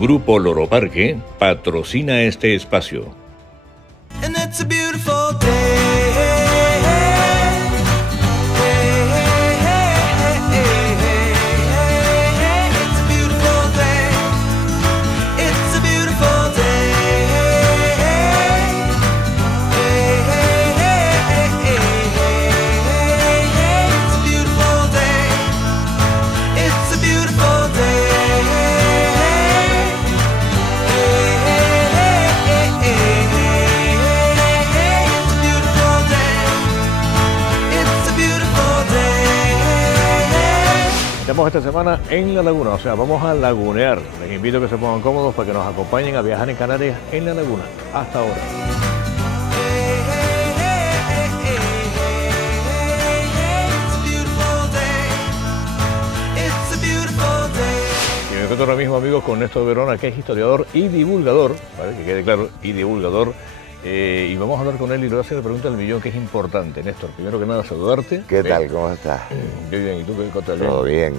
Grupo Loro Parque patrocina este espacio. And it's a beautiful day. It's a beautiful day. It's a beautiful day. It's a beautiful day. It's a beautiful day. Estamos esta semana en La Laguna, o sea, vamos a lagunear. Les invito a que se pongan cómodos para que nos acompañen a viajar en Canarias en La Laguna. Hasta ahora. Y me encuentro ahora mismo, amigos, con Néstor Verona, que es historiador y divulgador, ¿vale? Que quede claro, y divulgador. Y vamos a hablar con él y le voy a hacer la pregunta del millón, que es importante. Néstor, primero que nada, saludarte. ¿Qué tal? ¿Cómo estás? Yo bien, ¿y tú qué tal? Todo bien.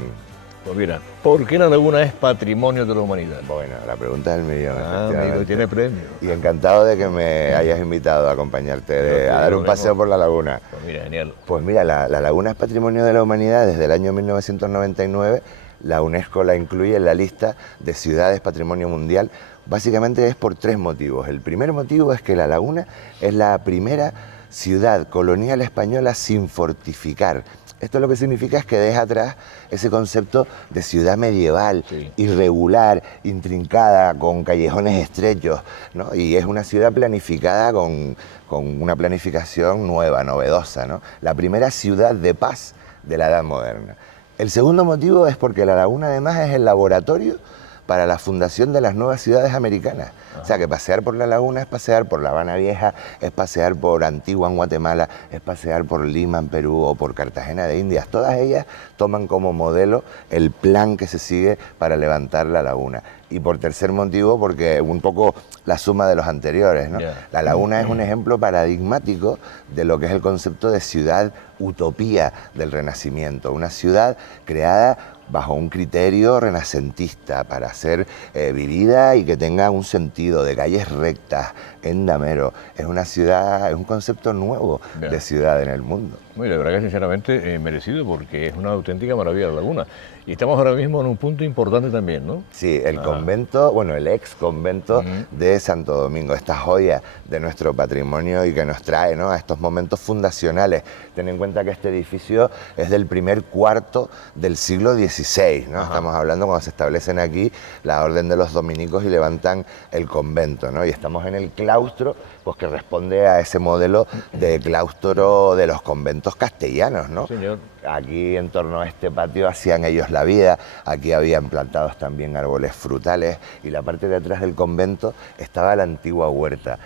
Pues mira, ¿por qué La Laguna es patrimonio de la humanidad? Bueno, la pregunta del millón. Amigo, tiene premio. Y encantado de que me hayas invitado a acompañarte, a dar un paseo por la laguna. Pues mira, genial. Pues mira, la laguna es patrimonio de la humanidad desde el año 1999. La UNESCO la incluye en la lista de ciudades patrimonio mundial. Básicamente es por tres motivos. El primer motivo es que La Laguna es la primera ciudad colonial española sin fortificar. Esto lo que significa es que deja atrás ese concepto de ciudad medieval, irregular, intrincada, con callejones estrechos, ¿no? Y es una ciudad planificada con una planificación nueva, novedosa, ¿no? La primera ciudad de paz de la Edad Moderna. El segundo motivo es porque La Laguna además es el laboratorio para la fundación de las nuevas ciudades americanas. O sea que pasear por La Laguna es pasear por La Habana Vieja, es pasear por Antigua en Guatemala, es pasear por Lima en Perú o por Cartagena de Indias. Todas ellas toman como modelo el plan que se sigue para levantar La Laguna. Y por tercer motivo, porque un poco la suma de los anteriores, ¿no? La Laguna es un ejemplo paradigmático de lo que es el concepto de ciudad utopía del Renacimiento. Una ciudad creada bajo un criterio renacentista para ser vivida y que tenga un sentido de calles rectas, en damero. Es una ciudad, es un concepto nuevo de ciudad en el mundo. Muy, la verdad que sinceramente merecido, porque es una auténtica maravilla La Laguna. Y estamos ahora mismo en un punto importante también, ¿no? Sí, el convento, bueno, el ex convento de Santo Domingo, esta joya de nuestro patrimonio y que nos trae, ¿no?, a estos momentos fundacionales. Ten en cuenta que este edificio es del primer cuarto del siglo XVI, ¿no? Estamos hablando cuando se establecen aquí la orden de los dominicos y levantan el convento, ¿no? Y estamos en el claustro, pues que responde a ese modelo de claustro de los conventos castellanos, ¿no? Señor. Aquí en torno a este patio hacían ellos la vida, aquí habían plantados también árboles frutales y la parte de atrás del convento estaba la antigua huerta.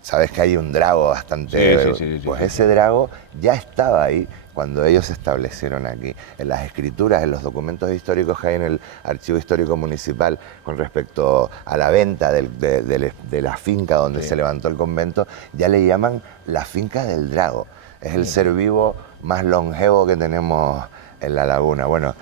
Sabes que hay un drago bastante... Pues ese drago ya estaba ahí cuando ellos se establecieron aquí. En las escrituras, en los documentos históricos que hay en el Archivo Histórico Municipal con respecto a la venta de la finca donde se levantó el convento, ya le llaman la finca del drago. Es el ser vivo más longevo que tenemos en La Laguna. Bueno,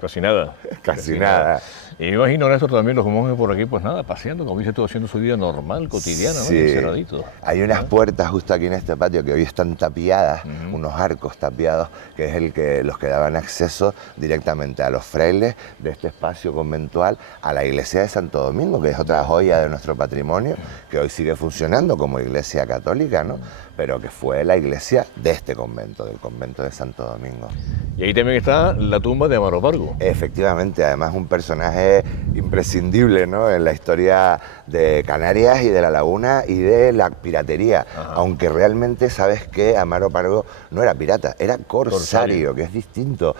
casi nada. Casi nada. Y me imagino, Néstor, también los monjes por aquí, pues nada, paseando, como dice tú, haciendo su vida normal, cotidiana, ¿no? Encerradito. Hay unas puertas justo aquí en este patio que hoy están tapiadas, unos arcos tapiados, que es los que daban acceso directamente a los frailes de este espacio conventual, a la iglesia de Santo Domingo, que es otra joya de nuestro patrimonio, que hoy sigue funcionando como iglesia católica, ¿no? Pero que fue la iglesia de este convento, del convento de Santo Domingo. Y ahí también está la tumba de Amaro Pargo. Efectivamente, además un personaje imprescindible, ¿no?, en la historia de Canarias y de La Laguna y de la piratería. Aunque realmente sabes que Amaro Pargo no era pirata, era corsario, que es distinto.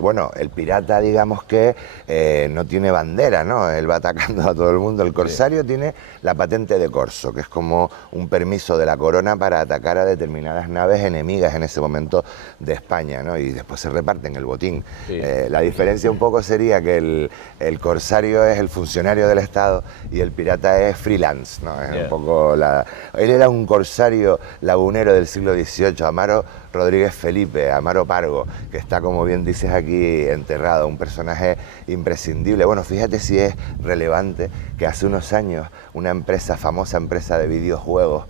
Bueno, el pirata, digamos que no tiene bandera, ¿no? Él va atacando a todo el mundo. El corsario tiene la patente de corso, que es como un permiso de la corona para atacar a determinadas naves enemigas en ese momento de España, ¿no? Y después se reparten el botín. La diferencia un poco sería que el corsario es el funcionario del Estado y el pirata es freelance, ¿no? Es un poco él era un corsario lagunero del siglo XVIII. Amaro Rodríguez Felipe, Amaro Pargo, que está, como bien dices aquí, enterrado, un personaje imprescindible. Bueno, fíjate si es relevante que hace unos años una empresa, famosa empresa de videojuegos,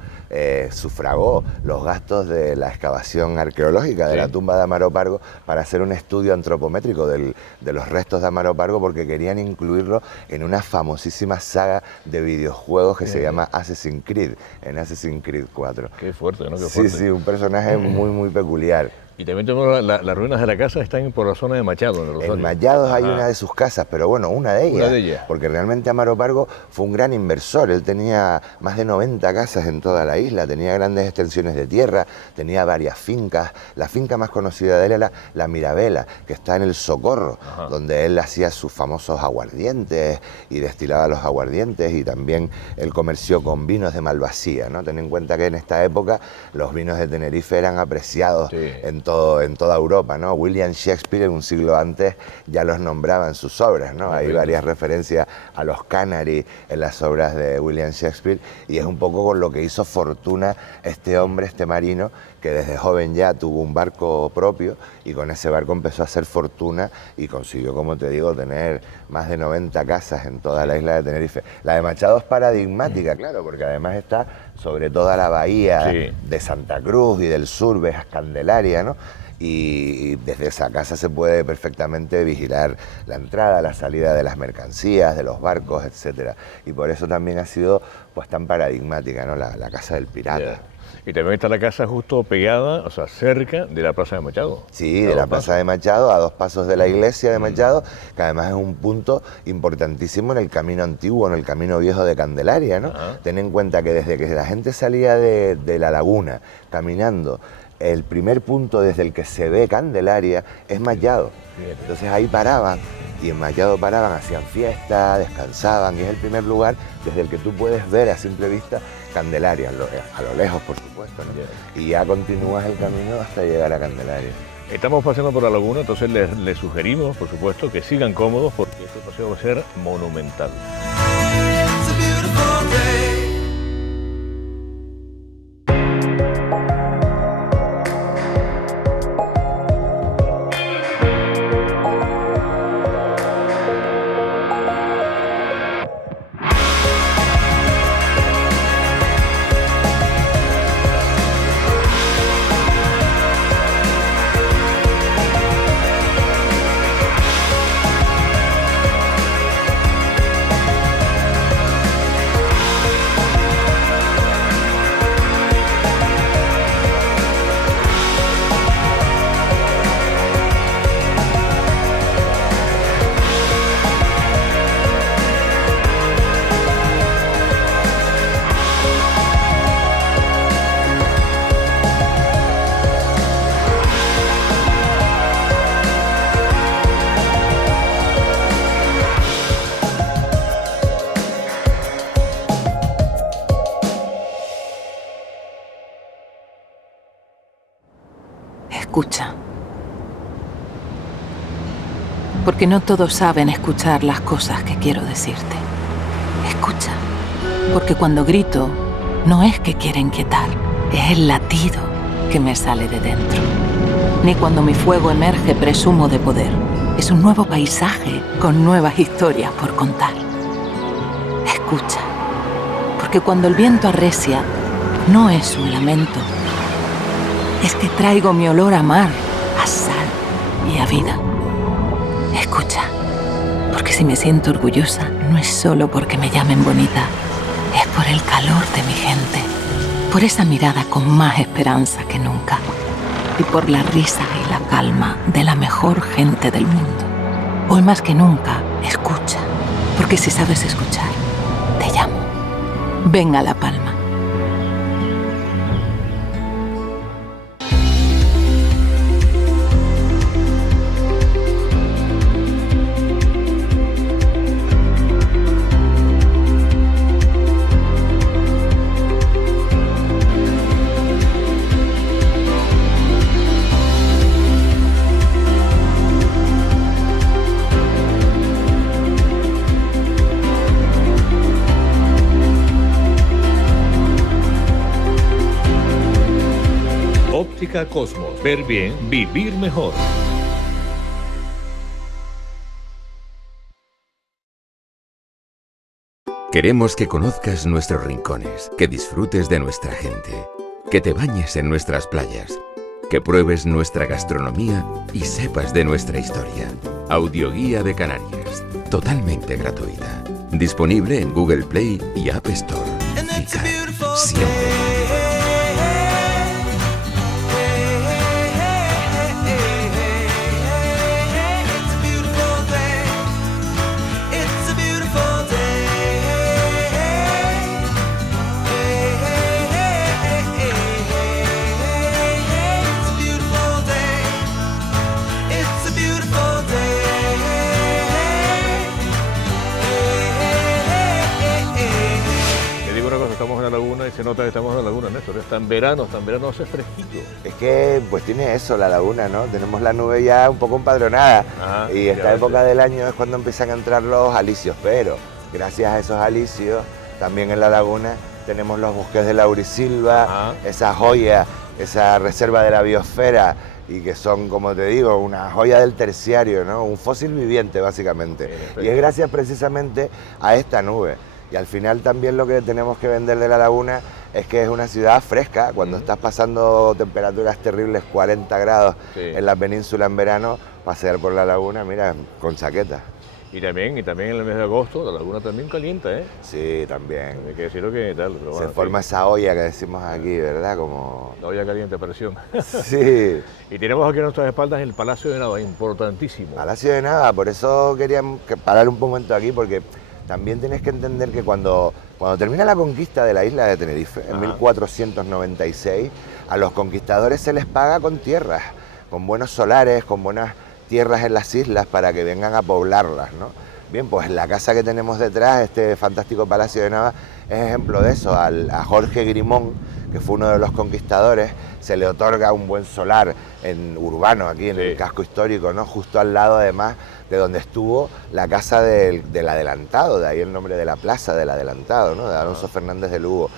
sufragó los gastos de la excavación arqueológica de la tumba de Amaro Pargo para hacer un estudio antropométrico de los restos de Amaro Pargo, porque querían incluirlo en una famosísima saga de videojuegos que se llama Assassin's Creed, en Assassin's Creed 4. Qué fuerte, ¿no? Qué Sí, fuerte. sí, un personaje muy peculiar. Y también tenemos las ruinas de la casa, están por la zona de Machado, en el Rosario. En Mallados hay Ajá. una de sus casas, pero bueno, una de ellas. Una de ellas. Porque realmente Amaro Pargo fue un gran inversor. Él tenía más de 90 casas en toda la isla, tenía grandes extensiones de tierra, tenía varias fincas. La finca más conocida de él era la Mirabela, que está en el Socorro, Ajá. donde él hacía sus famosos aguardientes y destilaba los aguardientes, y también él comerció con vinos de Malvasía, ¿no? Ten en cuenta que en esta época los vinos de Tenerife eran apreciados en toda Europa, ¿no? William Shakespeare, un siglo antes, ya los nombraba en sus obras, ¿no? Hay varias referencias a los Canary en las obras de William Shakespeare, y es un poco con lo que hizo fortuna este hombre, este marino, que desde joven ya tuvo un barco propio, y con ese barco empezó a hacer fortuna y consiguió, como te digo, tener más de 90 casas en toda la isla de Tenerife. La de Machado es paradigmática, claro, porque además está sobre toda la bahía de Santa Cruz y del sur, ves Candelaria, ¿no? Y desde esa casa se puede perfectamente vigilar la entrada, la salida de las mercancías, de los barcos, etcétera. Y por eso también ha sido pues tan paradigmática, ¿no? La casa del pirata. Yeah. Y también está la casa justo pegada, o sea, cerca de la Plaza de Machado. Sí, de la Plaza de Machado, a 2 pasos de la iglesia de Machado, que además es un punto importantísimo en el camino antiguo, en el camino viejo de Candelaria, ¿no? Ten en cuenta que desde que la gente salía de la laguna caminando, el primer punto desde el que se ve Candelaria es Machado. Entonces ahí paraban, y en Machado paraban, hacían fiesta, descansaban, y es el primer lugar desde el que tú puedes ver a simple vista Candelaria, a lo lejos, por supuesto, ¿no? Y ya continúas el camino hasta llegar a Candelaria. Estamos paseando por la laguna, entonces les sugerimos, por supuesto, que sigan cómodos, porque este paseo va a ser monumental. It's a beautiful day. Escucha. Porque no todos saben escuchar las cosas que quiero decirte. Escucha. Porque cuando grito, no es que quiera inquietar, es el latido que me sale de dentro. Ni cuando mi fuego emerge presumo de poder. Es un nuevo paisaje con nuevas historias por contar. Escucha. Porque cuando el viento arrecia, no es un lamento. Es que traigo mi olor a mar, a sal y a vida. Escucha, porque si me siento orgullosa, no es solo porque me llamen bonita, es por el calor de mi gente, por esa mirada con más esperanza que nunca, y por la risa y la calma de la mejor gente del mundo. Hoy más que nunca, escucha, porque si sabes escuchar, te llamo. Ven a La Palma. Óptica Cosmos. Ver bien, vivir mejor. Queremos que conozcas nuestros rincones, que disfrutes de nuestra gente, que te bañes en nuestras playas, que pruebes nuestra gastronomía y sepas de nuestra historia. Audioguía de Canarias, totalmente gratuita. Disponible en Google Play y App Store. FICAR, siempre. Estamos en la laguna y se nota que estamos en la laguna, Néstor. Está en verano hace fresquito. Es que pues tiene eso la laguna, ¿no? Tenemos la nube ya un poco empadronada. Ajá, y esta época del año es cuando empiezan a entrar los alisios, pero gracias a esos alisios también en la laguna tenemos los bosques de laurisilva, Ajá. esa joya, esa reserva de la biosfera, y que son, como te digo, una joya del terciario, ¿no? Un fósil viviente básicamente. Y es gracias precisamente a esta nube. Y al final también lo que tenemos que vender de la laguna es que es una ciudad fresca. Cuando estás pasando temperaturas terribles, 40 grados en la península en verano, pasear por la laguna, mira, con chaqueta. Y también en el mes de agosto la laguna también calienta, ¿eh? Sí, también. Hay que decirlo que tal. Pero bueno, se forma esa olla que decimos aquí, ¿verdad? Como... la olla caliente a presión. Sí. Y tenemos aquí a nuestras espaldas el Palacio de Nava, importantísimo. Palacio de Nava, por eso queríamos parar un momento aquí, porque también tienes que entender que cuando termina la conquista de la isla de Tenerife, en 1496, a los conquistadores se les paga con tierras, con buenos solares, con buenas tierras en las islas para que vengan a poblarlas, ¿no? Bien, pues la casa que tenemos detrás, este fantástico Palacio de Nava, es ejemplo de eso. A Jorge Grimón, que fue uno de los conquistadores, se le otorga un buen solar urbano aquí en el casco histórico, ¿no? Justo al lado además de donde estuvo la casa del adelantado, de ahí el nombre de la plaza del adelantado, ¿no? De Alonso Fernández de Lugo.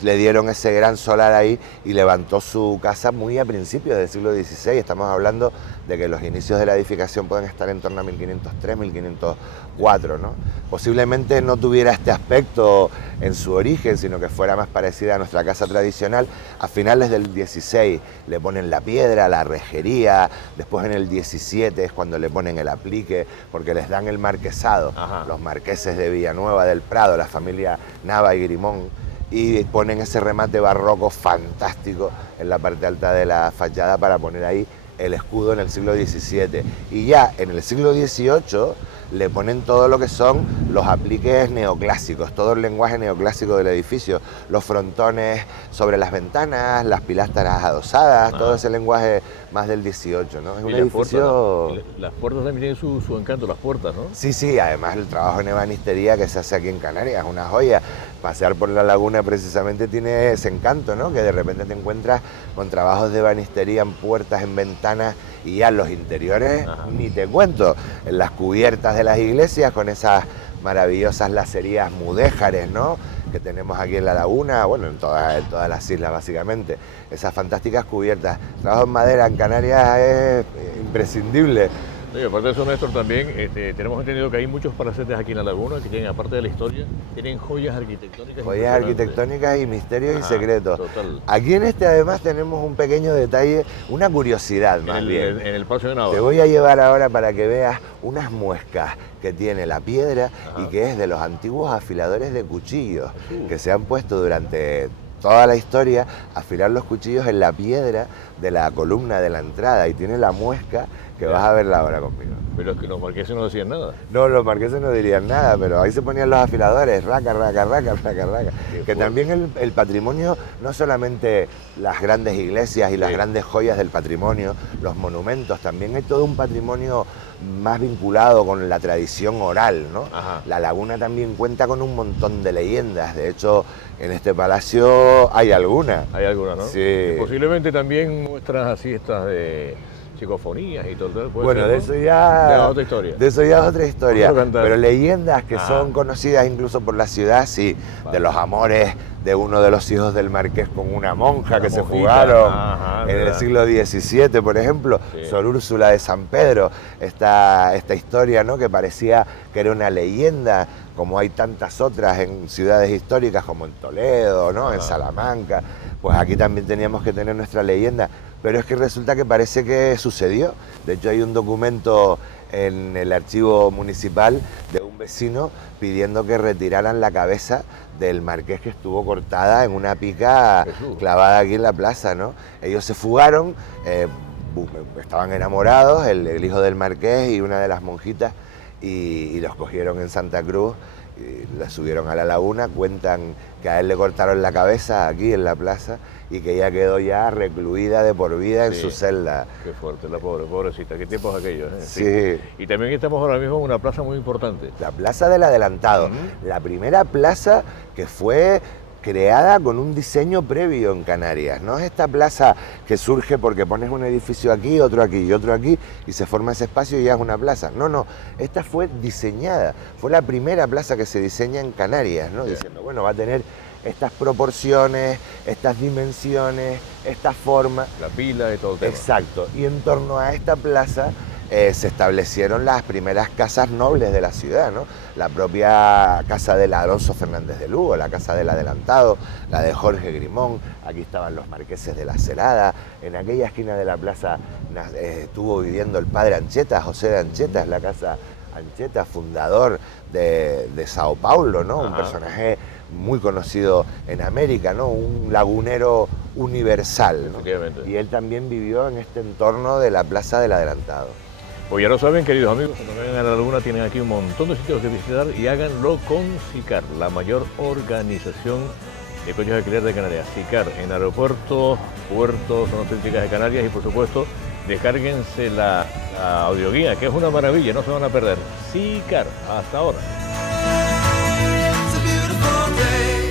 Le dieron ese gran solar ahí y levantó su casa muy a principios del siglo XVI. Estamos hablando de que los inicios de la edificación pueden estar en torno a 1503, 1504, ¿no? Posiblemente no tuviera este aspecto en su origen, sino que fuera más parecida a nuestra casa tradicional. A finales del XVI le ponen la piedra, la rejería, después en el 17 es cuando le ponen el aplique, porque les dan el marquesado. Ajá. Los marqueses de Villanueva del Prado, la familia Nava y Grimón, y ponen ese remate barroco fantástico en la parte alta de la fachada para poner ahí el escudo en el siglo XVII. Y ya en el siglo XVIII le ponen todo lo que son los apliques neoclásicos, todo el lenguaje neoclásico del edificio, los frontones sobre las ventanas, las pilastras adosadas, todo ese lenguaje más del XVIII, ¿no? Es un edificio... Las puertas también tienen su encanto, las puertas, ¿no? Sí, sí, además el trabajo en ebanistería que se hace aquí en Canarias es una joya. Pasear por la laguna precisamente tiene ese encanto, ¿no? Que de repente te encuentras con trabajos de ebanistería en puertas, en ventanas, y ya los interiores, ni te cuento, en las cubiertas de las iglesias con esas maravillosas lacerías mudéjares, ¿no? Que tenemos aquí en la laguna, bueno, en todas las islas básicamente, esas fantásticas cubiertas. El trabajo en madera en Canarias es imprescindible. Y aparte de eso, Néstor, también tenemos entendido que hay muchos palacetes aquí en la laguna que tienen, aparte de la historia, tienen joyas arquitectónicas. Joyas arquitectónicas y misterios y secretos. Total. Aquí en este además tenemos un pequeño detalle, una curiosidad más bien. En el Palacio de Nava. Te voy a llevar ahora para que veas unas muescas que tiene la piedra y que es de los antiguos afiladores de cuchillos que se han puesto durante toda la historia a afilar los cuchillos en la piedra de la columna de la entrada, y tiene la muesca que vas a verla ahora conmigo. Pero es que los marqueses no decían nada. No, los marqueses no dirían nada, pero ahí se ponían los afiladores, raca, raca, raca, raca, raca. Que también el patrimonio, no solamente las grandes iglesias y las grandes joyas del patrimonio, los monumentos, también hay todo un patrimonio más vinculado con la tradición oral, ¿no? Ajá. La laguna también cuenta con un montón de leyendas, de hecho, en este palacio hay alguna. Hay algunas, ¿no? Sí. Y posiblemente también muestras así estas de psicofonías y todo. ¿Puede Bueno, ser, de no? eso ya... Ya, otra historia. De eso ya es otra historia. Otro cantar. Pero leyendas que Ah. son conocidas incluso por la ciudad, sí. Vale. De los amores de uno de los hijos del marqués con una monja Una que se monjita. fugaron Ajá, en el verdad. siglo XVII, por ejemplo. Sí. Sor Úrsula de San Pedro, esta historia, ¿no?, que parecía que era una leyenda, como hay tantas otras en ciudades históricas como en Toledo, ¿no?, en Salamanca. Pues aquí también teníamos que tener nuestra leyenda. Pero es que resulta que parece que sucedió. De hecho, hay un documento en el archivo municipal de un vecino pidiendo que retiraran la cabeza del marqués que estuvo cortada en una pica Jesús. clavada aquí en la plaza, ¿no? Ellos se fugaron, estaban enamorados, el hijo del marqués y una de las monjitas, y los cogieron en Santa Cruz, y la subieron a la laguna. Cuentan que a él le cortaron la cabeza aquí en la plaza y que ella quedó ya recluida de por vida en Sí. su celda. Qué fuerte, la pobrecita. Qué tiempos aquellos, ¿eh? Sí. Y también estamos ahora mismo en una plaza muy importante. La Plaza del Adelantado, la primera plaza que fue creada con un diseño previo en Canarias. No es esta plaza que surge porque pones un edificio aquí, otro aquí y otro aquí y se forma ese espacio y ya es una plaza. No, no, esta fue diseñada, fue la primera plaza que se diseña en Canarias, ¿no? Diciendo, bueno, va a tener estas proporciones, estas dimensiones, esta forma. La pila y todo el tema. Exacto, y en torno a esta plaza se establecieron las primeras casas nobles de la ciudad, ¿no? La propia casa del Alonso Fernández de Lugo, la casa del Adelantado, la de Jorge Grimón, aquí estaban los marqueses de la Celada, en aquella esquina de la plaza estuvo viviendo el padre Ancheta, José de Ancheta, es la casa Ancheta, fundador de Sao Paulo, ¿no? Un Ajá. personaje muy conocido en América, ¿no? Un lagunero universal, ¿no? Efectivamente. Y él también vivió en este entorno de la Plaza del Adelantado. Pues ya lo saben, queridos amigos, cuando vengan a la Laguna tienen aquí un montón de sitios que visitar y háganlo con SICAR, la mayor organización de coches de alquiler de Canarias. SICAR, en aeropuertos, puertos, zonas turísticas de Canarias y por supuesto, descárguense la audioguía, que es una maravilla, no se van a perder. SICAR, hasta ahora. It's a beautiful day.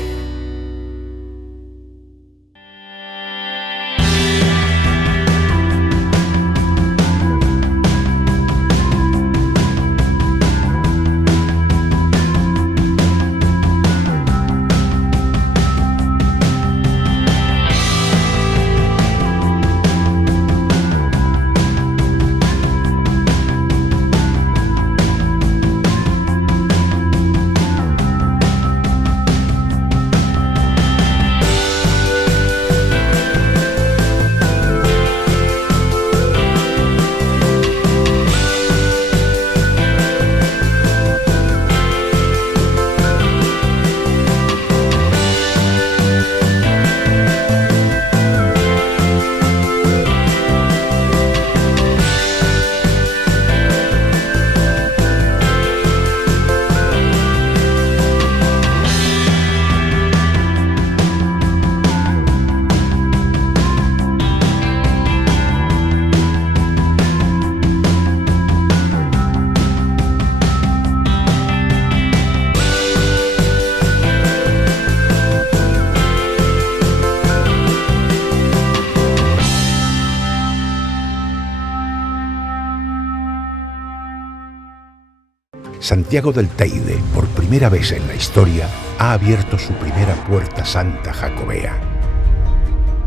Santiago del Teide, por primera vez en la historia, ha abierto su primera puerta santa jacobea.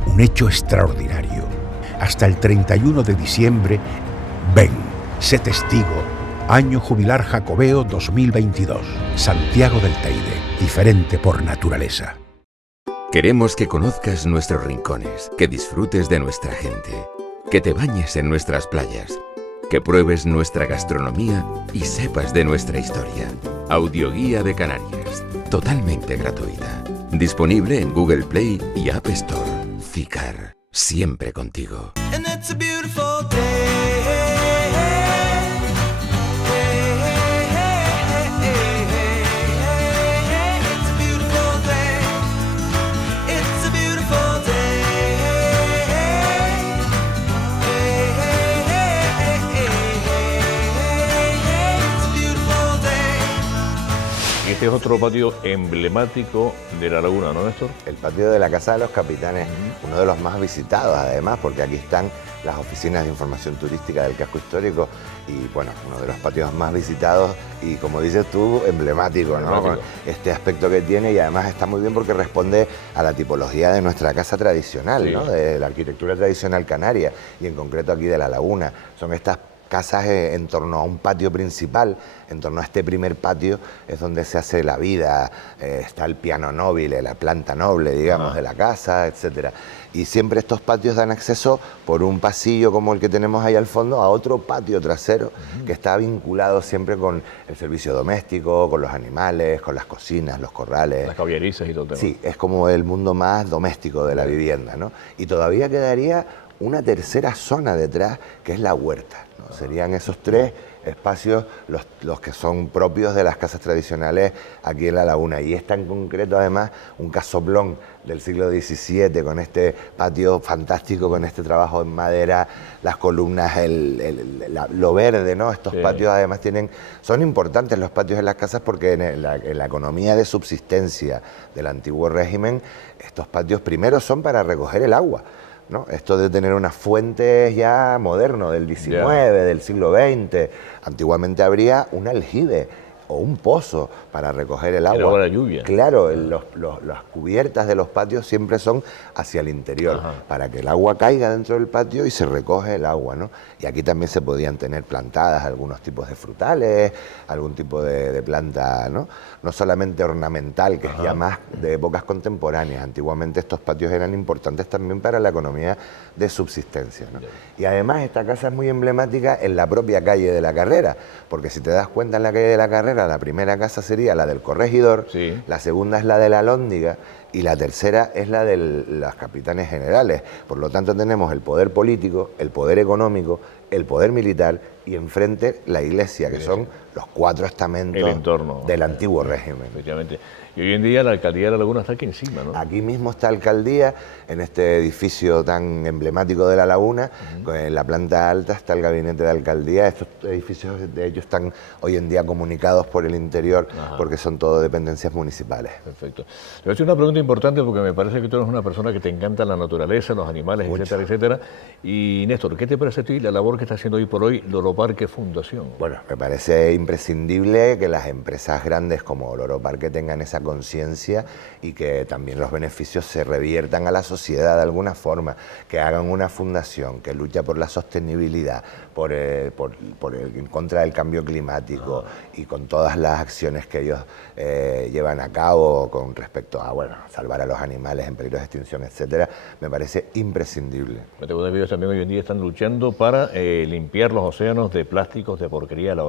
Un hecho extraordinario. Hasta el 31 de diciembre, ven, sé testigo, Año Jubilar Jacobeo 2022. Santiago del Teide, diferente por naturaleza. Queremos que conozcas nuestros rincones, que disfrutes de nuestra gente, que te bañes en nuestras playas, que pruebes nuestra gastronomía y sepas de nuestra historia. Audioguía de Canarias, totalmente gratuita. Disponible en Google Play y App Store. SICAR, siempre contigo. And it's a beautiful day. It's a beautiful day. It's a beautiful day. It's a beautiful day. este es otro patio emblemático de La Laguna, ¿no, Néstor? El patio de la Casa de los Capitanes, uno de los más visitados además, porque aquí están las oficinas de información turística del casco histórico y bueno, uno de los patios más visitados y como dices tú, emblemático, ¿no? Con este aspecto que tiene y además está muy bien porque responde a la tipología de nuestra casa tradicional, Sí. ¿no? De la arquitectura tradicional canaria y en concreto aquí de La Laguna. Son estas casas en torno a un patio principal, en torno a este primer patio es donde se hace la vida, está el piano noble, la planta noble, digamos, de la casa, etcétera. Y siempre estos patios dan acceso por un pasillo como el que tenemos ahí al fondo a otro patio trasero que está vinculado siempre con el servicio doméstico, con los animales, con las cocinas, los corrales. Las caballerizas y todo el tema. Sí, es como el mundo más doméstico de la vivienda, ¿no? Y todavía quedaría una tercera zona detrás, que es la huerta, ¿no? Serían esos tres espacios los que son propios de las casas tradicionales aquí en La Laguna. Y esta en concreto, además, un casoplón del siglo XVII, con este patio fantástico, con este trabajo en madera, las columnas, lo verde, ¿no? Estos patios además son importantes los patios en las casas porque en la economía de subsistencia del antiguo régimen, estos patios primero son para recoger el agua, ¿no? Esto de tener unas fuentes ya moderno del XIX, del siglo XX. Antiguamente habría un aljibe o un pozo para recoger el agua. luego la lluvia. Claro, las cubiertas de los patios siempre son hacia el interior, para que el agua caiga dentro del patio y se recoge el agua, ¿no? Y aquí también se podían tener plantadas algunos tipos de frutales, algún tipo de planta, ¿no? No solamente ornamental, que es ya más de épocas contemporáneas. Antiguamente estos patios eran importantes también para la economía de subsistencia, ¿no? Y además esta casa es muy emblemática en la propia calle de la Carrera, porque si te das cuenta en la calle de la Carrera, la primera casa sería la del corregidor, la segunda es la de la Alhóndiga y la tercera es la de los capitanes generales. Por lo tanto tenemos el poder político, el poder económico, el poder militar y enfrente la iglesia, que son los cuatro estamentos El entorno del antiguo régimen. Efectivamente. Y hoy en día la alcaldía de La Laguna está aquí encima, ¿no? Aquí mismo está alcaldía, en este edificio tan emblemático de La Laguna, en la planta alta está el gabinete de alcaldía. Estos edificios de hecho están hoy en día comunicados por el interior porque son todo dependencias municipales. Perfecto. Le voy a hacer una pregunta importante porque me parece que tú eres una persona que te encanta la naturaleza, los animales, etcétera, etcétera. Y Néstor, ¿qué te parece a ti la labor que está haciendo hoy por hoy Loro Parque Fundación? Bueno, me parece imprescindible que las empresas grandes como Loro Parque tengan esa conciencia y que también los beneficios se reviertan a la sociedad de alguna forma, que hagan una fundación que lucha por la sostenibilidad, en contra del cambio climático y con todas las acciones que ellos llevan a cabo con respecto a salvar a los animales en peligro de extinción, etcétera, me parece imprescindible. Ellos también hoy en día están luchando para limpiar los océanos de plásticos, de porquería, la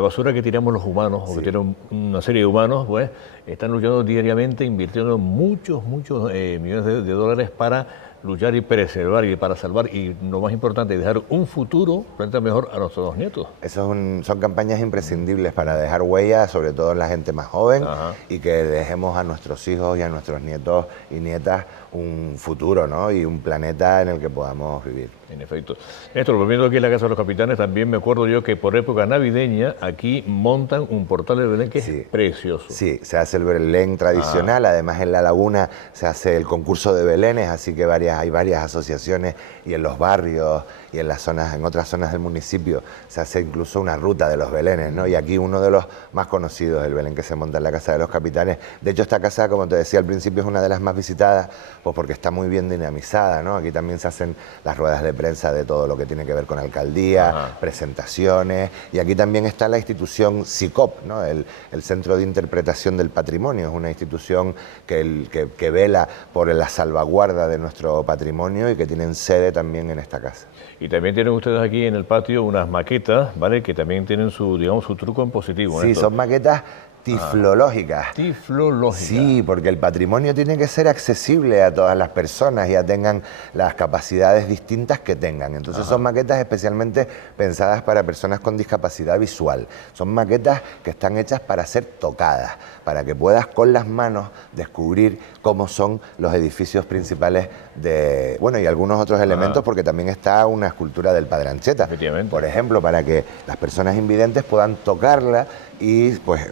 basura que tiramos los humanos o que tiran una serie de humanos, pues están luchando diariamente, invirtiendo muchos millones de dólares para luchar y preservar y para salvar y lo más importante, dejar un futuro planeta mejor a nuestros nietos. Son campañas imprescindibles para dejar huellas, sobre todo en la gente más joven, y que dejemos a nuestros hijos y a nuestros nietos y nietas un futuro, ¿no? Y un planeta en el que podamos vivir. En efecto. Néstor, volviendo aquí a la Casa de los Capitanes, también me acuerdo yo que por época navideña aquí montan un portal de Belén que es precioso. Sí, se hace el Belén tradicional, además en La Laguna se hace el concurso de Belenes, así que hay varias asociaciones y en los barrios y en otras zonas del municipio se hace incluso una ruta de los Belenes, ¿no? Y aquí uno de los más conocidos, el Belén que se monta en la Casa de los Capitanes. De hecho, esta casa, como te decía al principio, es una de las más visitadas, pues porque está muy bien dinamizada, ¿no? Aquí también se hacen las ruedas de prensa de todo lo que tiene que ver con alcaldía, presentaciones, y aquí también está la institución CICOP, ¿no? El Centro de Interpretación del Patrimonio, es una institución que vela por la salvaguarda de nuestro patrimonio y que tienen sede también en esta casa. Y también tienen ustedes aquí en el patio unas maquetas, ¿vale? Que también tienen su truco en positivo. Sí, son maquetas tiflológicas. Tiflológicas. Sí, porque el patrimonio tiene que ser accesible a todas las personas, ya tengan las capacidades distintas que tengan. Entonces son maquetas especialmente pensadas para personas con discapacidad visual. Son maquetas que están hechas para ser tocadas, para que puedas con las manos descubrir cómo son los edificios principales y algunos otros elementos, porque también está una escultura del Padre Ancheta, por ejemplo, para que las personas invidentes puedan tocarla y pues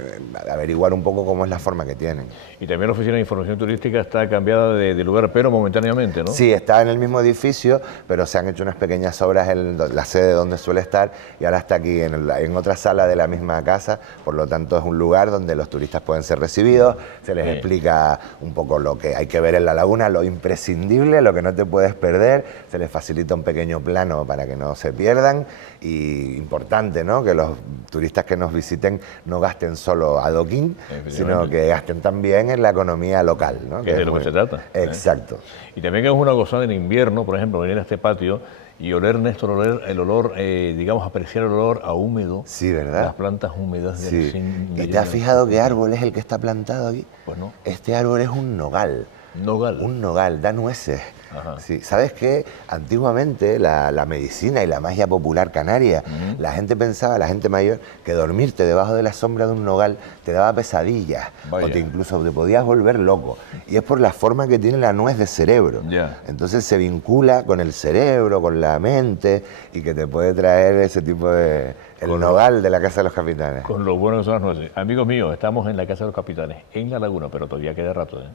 averiguar un poco cómo es la forma que tienen. Y también la Oficina de Información Turística está cambiada de lugar, pero momentáneamente, ¿no? Sí, está en el mismo edificio, pero se han hecho unas pequeñas obras en la sede donde suele estar y ahora está aquí en otra sala de la misma casa, por lo tanto es un lugar donde los turistas pueden ser recibidos, se les explica un poco lo que hay que ver en la laguna, lo imprescindible, lo que no te puedes perder, se les facilita un pequeño plano para que no se pierdan y importante, ¿no?, que los turistas que nos visiten no gasten solo adoquín, sino que gasten también en la economía local, ¿no? Que es de lo que se trata. Exacto. Y también es una gozada en invierno, por ejemplo, venir a este patio y oler, Néstor, el olor, digamos, apreciar el olor a húmedo. Sí, ¿verdad? Las plantas húmedas. Sí. ¿Y te has fijado qué árbol es el que está plantado aquí? Pues no. Este árbol es un nogal. Nogal. Un nogal, da nueces. Ajá. Sí, ¿sabes qué? Antiguamente la medicina y la magia popular canaria, la gente pensaba, la gente mayor, que dormirte debajo de la sombra de un nogal te daba pesadillas Vaya. o incluso te podías volver loco. Y es por la forma que tiene la nuez de cerebro. Ya. Entonces se vincula con el cerebro, con la mente y que te puede traer ese tipo de... El nogal de la Casa de los Capitanes. Con lo bueno que son las nueces. Amigos míos, estamos en la Casa de los Capitanes, en La Laguna, pero todavía queda rato, ¿eh?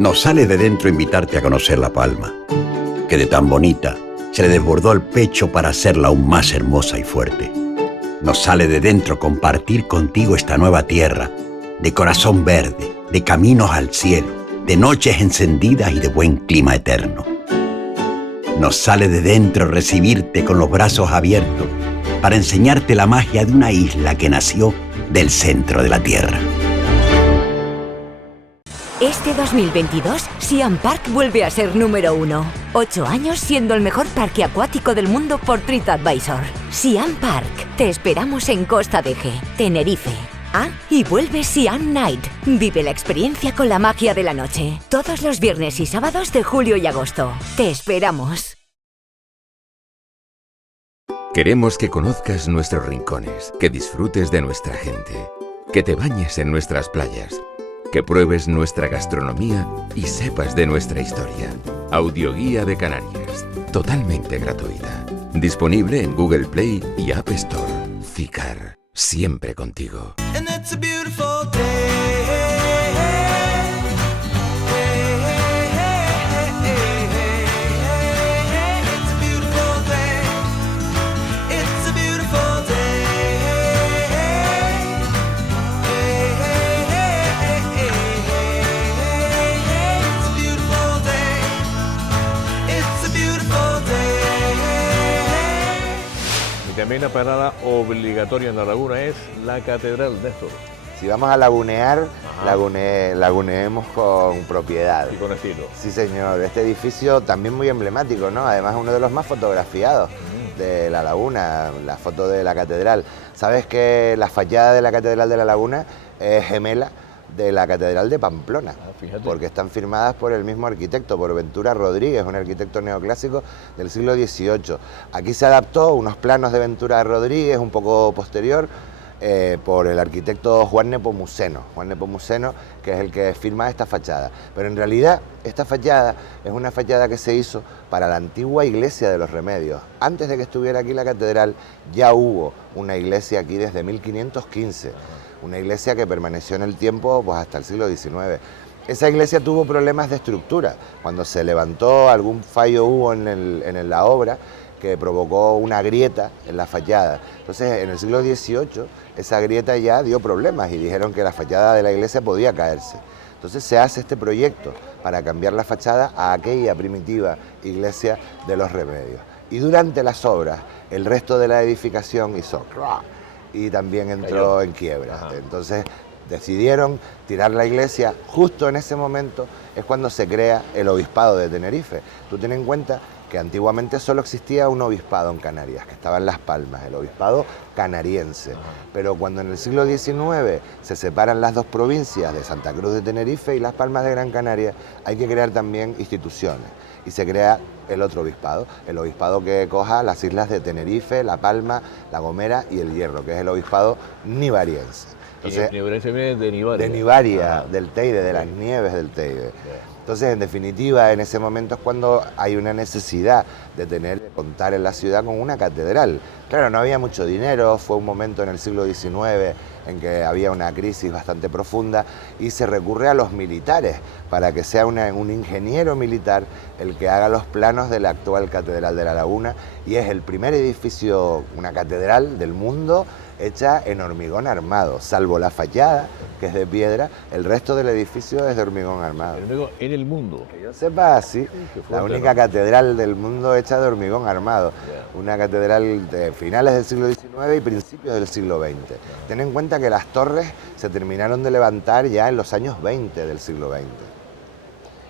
Nos sale de dentro invitarte a conocer La Palma, que de tan bonita se le desbordó el pecho para hacerla aún más hermosa y fuerte. Nos sale de dentro compartir contigo esta nueva tierra, de corazón verde, de caminos al cielo, de noches encendidas y de buen clima eterno. Nos sale de dentro recibirte con los brazos abiertos para enseñarte la magia de una isla que nació del centro de la tierra. Este 2022, Siam Park vuelve a ser número 1. 8 años siendo el mejor parque acuático del mundo por TripAdvisor. Siam Park. Te esperamos en Costa de Eje, Tenerife. Ah, y vuelve Siam Night. Vive la experiencia con la magia de la noche. Todos los viernes y sábados de julio y agosto. Te esperamos. Queremos que conozcas nuestros rincones, que disfrutes de nuestra gente, que te bañes en nuestras playas, que pruebes nuestra gastronomía y sepas de nuestra historia. Audioguía de Canarias, totalmente gratuita. Disponible en Google Play y App Store. Cicar, siempre contigo. And it's a beautiful day. It's a beautiful day. It's a beautiful day. It's a beautiful day. It's a beautiful day. Y también la parada obligatoria en La Laguna es la Catedral, Néstor. Si vamos a lagunear, laguneemos con propiedad. Y con estilo. Sí, señor. Este edificio también muy emblemático, ¿no? Además, uno de los más fotografiados de La Laguna, la foto de la catedral. ¿Sabes que la fachada de la Catedral de La Laguna es gemela de la Catedral de Pamplona? Fíjate. Porque están firmadas por el mismo arquitecto, por Ventura Rodríguez, un arquitecto neoclásico del siglo XVIII. Aquí se adaptó unos planos de Ventura Rodríguez, un poco posterior, por el arquitecto Juan Nepomuceno, que es el que firma esta fachada. Pero en realidad esta fachada es una fachada que se hizo para la antigua iglesia de los Remedios. Antes de que estuviera aquí la catedral ya hubo una iglesia aquí desde 1515, una iglesia que permaneció en el tiempo pues, hasta el siglo XIX. Esa iglesia tuvo problemas de estructura. Cuando se levantó, algún fallo hubo en la obra que provocó una grieta en la fachada. Entonces, en el siglo XVIII, esa grieta ya dio problemas y dijeron que la fachada de la iglesia podía caerse. Entonces se hace este proyecto para cambiar la fachada a aquella primitiva iglesia de los Remedios. Y durante las obras, el resto de la edificación hizo ¡crack! Y también entró en quiebra. Ajá. Entonces decidieron tirar la iglesia. Justo en ese momento es cuando se crea el obispado de Tenerife. Tú ten en cuenta que antiguamente solo existía un obispado en Canarias, que estaba en Las Palmas, el obispado canariense. Pero cuando en el siglo XIX se separan las dos provincias de Santa Cruz de Tenerife y Las Palmas de Gran Canaria, hay que crear también instituciones. Y se crea el otro obispado, el obispado que coja las islas de Tenerife, La Palma, La Gomera y El Hierro, que es el obispado nivariense. Entonces, nivariense viene de Nivaria. De Nivaria, del Teide, de las nieves del Teide. Entonces, en definitiva, en ese momento es cuando hay una necesidad de contar en la ciudad con una catedral. Claro, no había mucho dinero, fue un momento en el siglo XIX en que había una crisis bastante profunda y se recurre a los militares para que sea un ingeniero militar el que haga los planos de la actual Catedral de la Laguna, y es el primer edificio, una catedral del mundo, hecha en hormigón armado, salvo la fachada, que es de piedra, el resto del edificio es de hormigón armado. En el mundo. Que yo sepa, sí, la única catedral del mundo hecha de hormigón armado, una catedral de finales del siglo XIX y principios del siglo XX. Ten en cuenta que las torres se terminaron de levantar ya en los años 20 del siglo XX.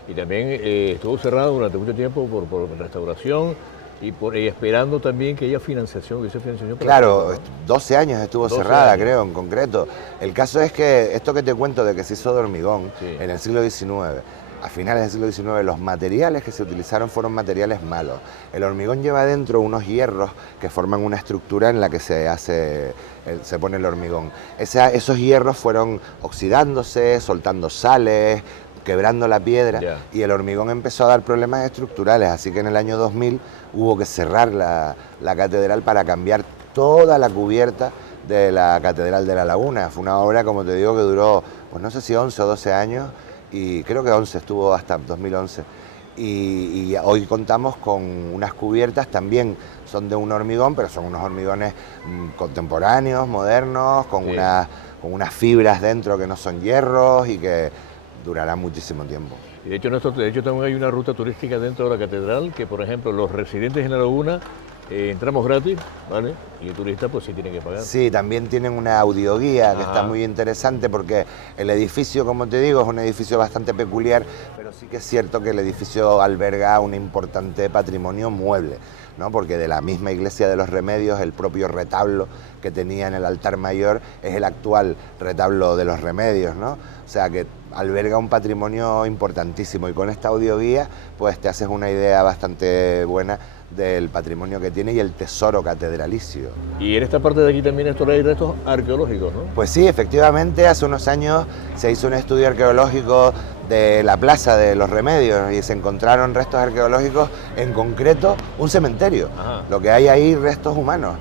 Y también estuvo cerrado durante mucho tiempo por restauración, y esperando también que haya financiación, que esa financiación... Claro, 12 años estuvo cerrada, creo, en concreto. El caso es que esto que te cuento de que se hizo de hormigón en el siglo XIX, a finales del siglo XIX, los materiales que se utilizaron fueron materiales malos. El hormigón lleva dentro unos hierros que forman una estructura en la que se pone el hormigón. Esos hierros fueron oxidándose, soltando sales, quebrando la piedra, y el hormigón empezó a dar problemas estructurales, así que en el año 2000 hubo que cerrar la catedral para cambiar toda la cubierta de la Catedral de la Laguna. Fue una obra, como te digo, que duró, pues no sé si 11 o 12 años, y creo que 11, estuvo hasta 2011. Y hoy contamos con unas cubiertas, también son de un hormigón, pero son unos hormigones contemporáneos, modernos, con unas fibras dentro que no son hierros y que durará muchísimo tiempo. Y de hecho también hay una ruta turística dentro de la catedral que, por ejemplo, los residentes en la laguna entramos gratis, ¿vale? Y el turista pues sí tiene que pagar. Sí, también tienen una audioguía que está muy interesante porque el edificio, como te digo, es un edificio bastante peculiar, pero sí que es cierto que el edificio alberga un importante patrimonio mueble, ¿no? Porque de la misma iglesia de los Remedios, el propio retablo que tenía en el altar mayor es el actual retablo de los Remedios, ¿no? O sea que alberga un patrimonio importantísimo, y con esta audioguía pues te haces una idea bastante buena del patrimonio que tiene y el tesoro catedralicio. Y en esta parte de aquí también hay restos arqueológicos, ¿no? Pues sí, efectivamente, hace unos años se hizo un estudio arqueológico de la Plaza de los Remedios y se encontraron restos arqueológicos, en concreto un cementerio. Lo que hay ahí, restos humanos.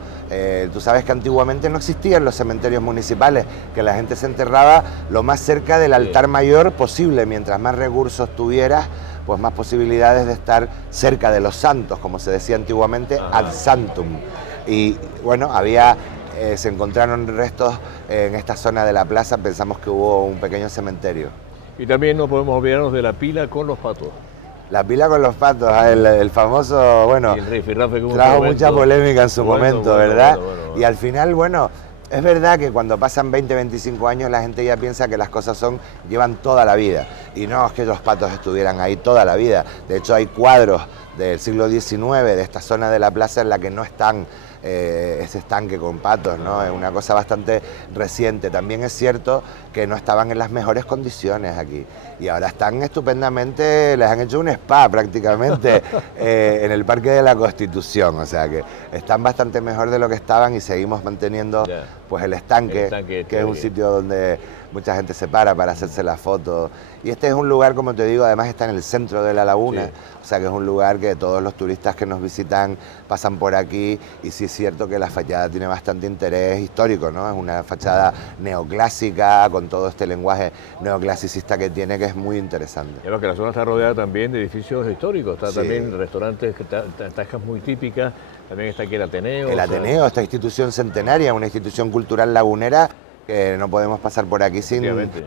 Tú sabes que antiguamente no existían los cementerios municipales, que la gente se enterraba lo más cerca del altar mayor posible. Mientras más recursos tuvieras, pues más posibilidades de estar cerca de los santos, como se decía antiguamente, ad santum. Y bueno, se encontraron restos en esta zona de la plaza, pensamos que hubo un pequeño cementerio. Y también no podemos olvidarnos de la pila con los patos. La pila con los patos, el famoso, bueno, y el rifirrafe que trajo mucha polémica en su momento, ¿verdad? Bueno. Y al final, bueno, es verdad que cuando pasan 20, 25 años la gente ya piensa que las cosas llevan toda la vida. Y no es que los patos estuvieran ahí toda la vida. De hecho, hay cuadros del siglo XIX, de esta zona de la plaza en la que no están ese estanque con patos, ¿no? Es una cosa bastante reciente. También es cierto que no estaban en las mejores condiciones aquí y ahora están estupendamente, les han hecho un spa prácticamente en el Parque de la Constitución, o sea que están bastante mejor de lo que estaban y seguimos manteniendo pues el estanque que es un sitio donde mucha gente se para hacerse la foto. Y este es un lugar, como te digo, además está en el centro de la laguna, o sea que es un lugar que todos los turistas que nos visitan pasan por aquí y sí es cierto que la fachada tiene bastante interés histórico, ¿no? Es una fachada neoclásica con todo este lenguaje neoclasicista que tiene, que es muy interesante. Claro que la zona está rodeada también de edificios históricos, está también restaurantes, tascas muy típicas, también está aquí el Ateneo. El Ateneo, esta institución centenaria, una institución cultural lagunera, que no podemos pasar por aquí sin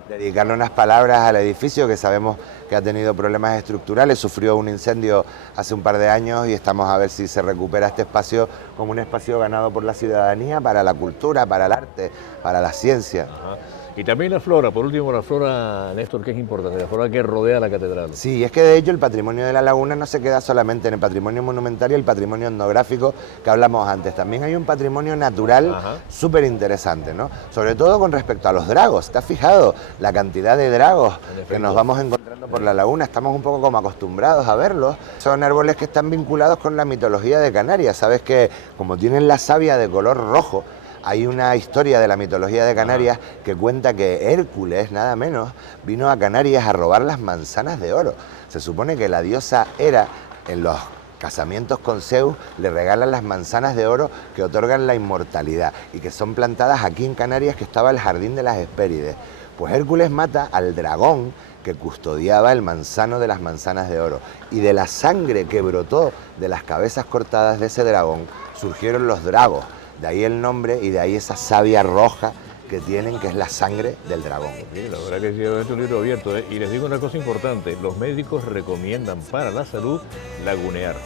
dedicarle unas palabras al edificio, que sabemos que ha tenido problemas estructurales, sufrió un incendio hace un par de años y estamos a ver si se recupera este espacio como un espacio ganado por la ciudadanía para la cultura, para el arte, para la ciencia. Ajá. Y también la flora, por último la flora, Néstor, que es importante, la flora que rodea la catedral. Sí, es que de hecho el patrimonio de la laguna no se queda solamente en el patrimonio monumental y el patrimonio etnográfico que hablamos antes, también hay un patrimonio natural súper interesante, ¿no? Sobre todo con respecto a los dragos. ¿Te has fijado la cantidad de dragos que nos vamos encontrando por la laguna? Estamos un poco como acostumbrados a verlos. Son árboles que están vinculados con la mitología de Canarias. Sabes que como tienen la savia de color rojo, hay una historia de la mitología de Canarias que cuenta que Hércules, nada menos, vino a Canarias a robar las manzanas de oro. Se supone que la diosa Hera, en los casamientos con Zeus, le regalan las manzanas de oro que otorgan la inmortalidad y que son plantadas aquí en Canarias, que estaba el jardín de las Hespérides. Pues Hércules mata al dragón que custodiaba el manzano de las manzanas de oro, y de la sangre que brotó de las cabezas cortadas de ese dragón surgieron los dragos. De ahí el nombre y de ahí esa savia roja que tienen, que es la sangre del dragón. Sí, la verdad que sí, es un libro abierto. Y les digo una cosa importante, los médicos recomiendan para la salud lagunear.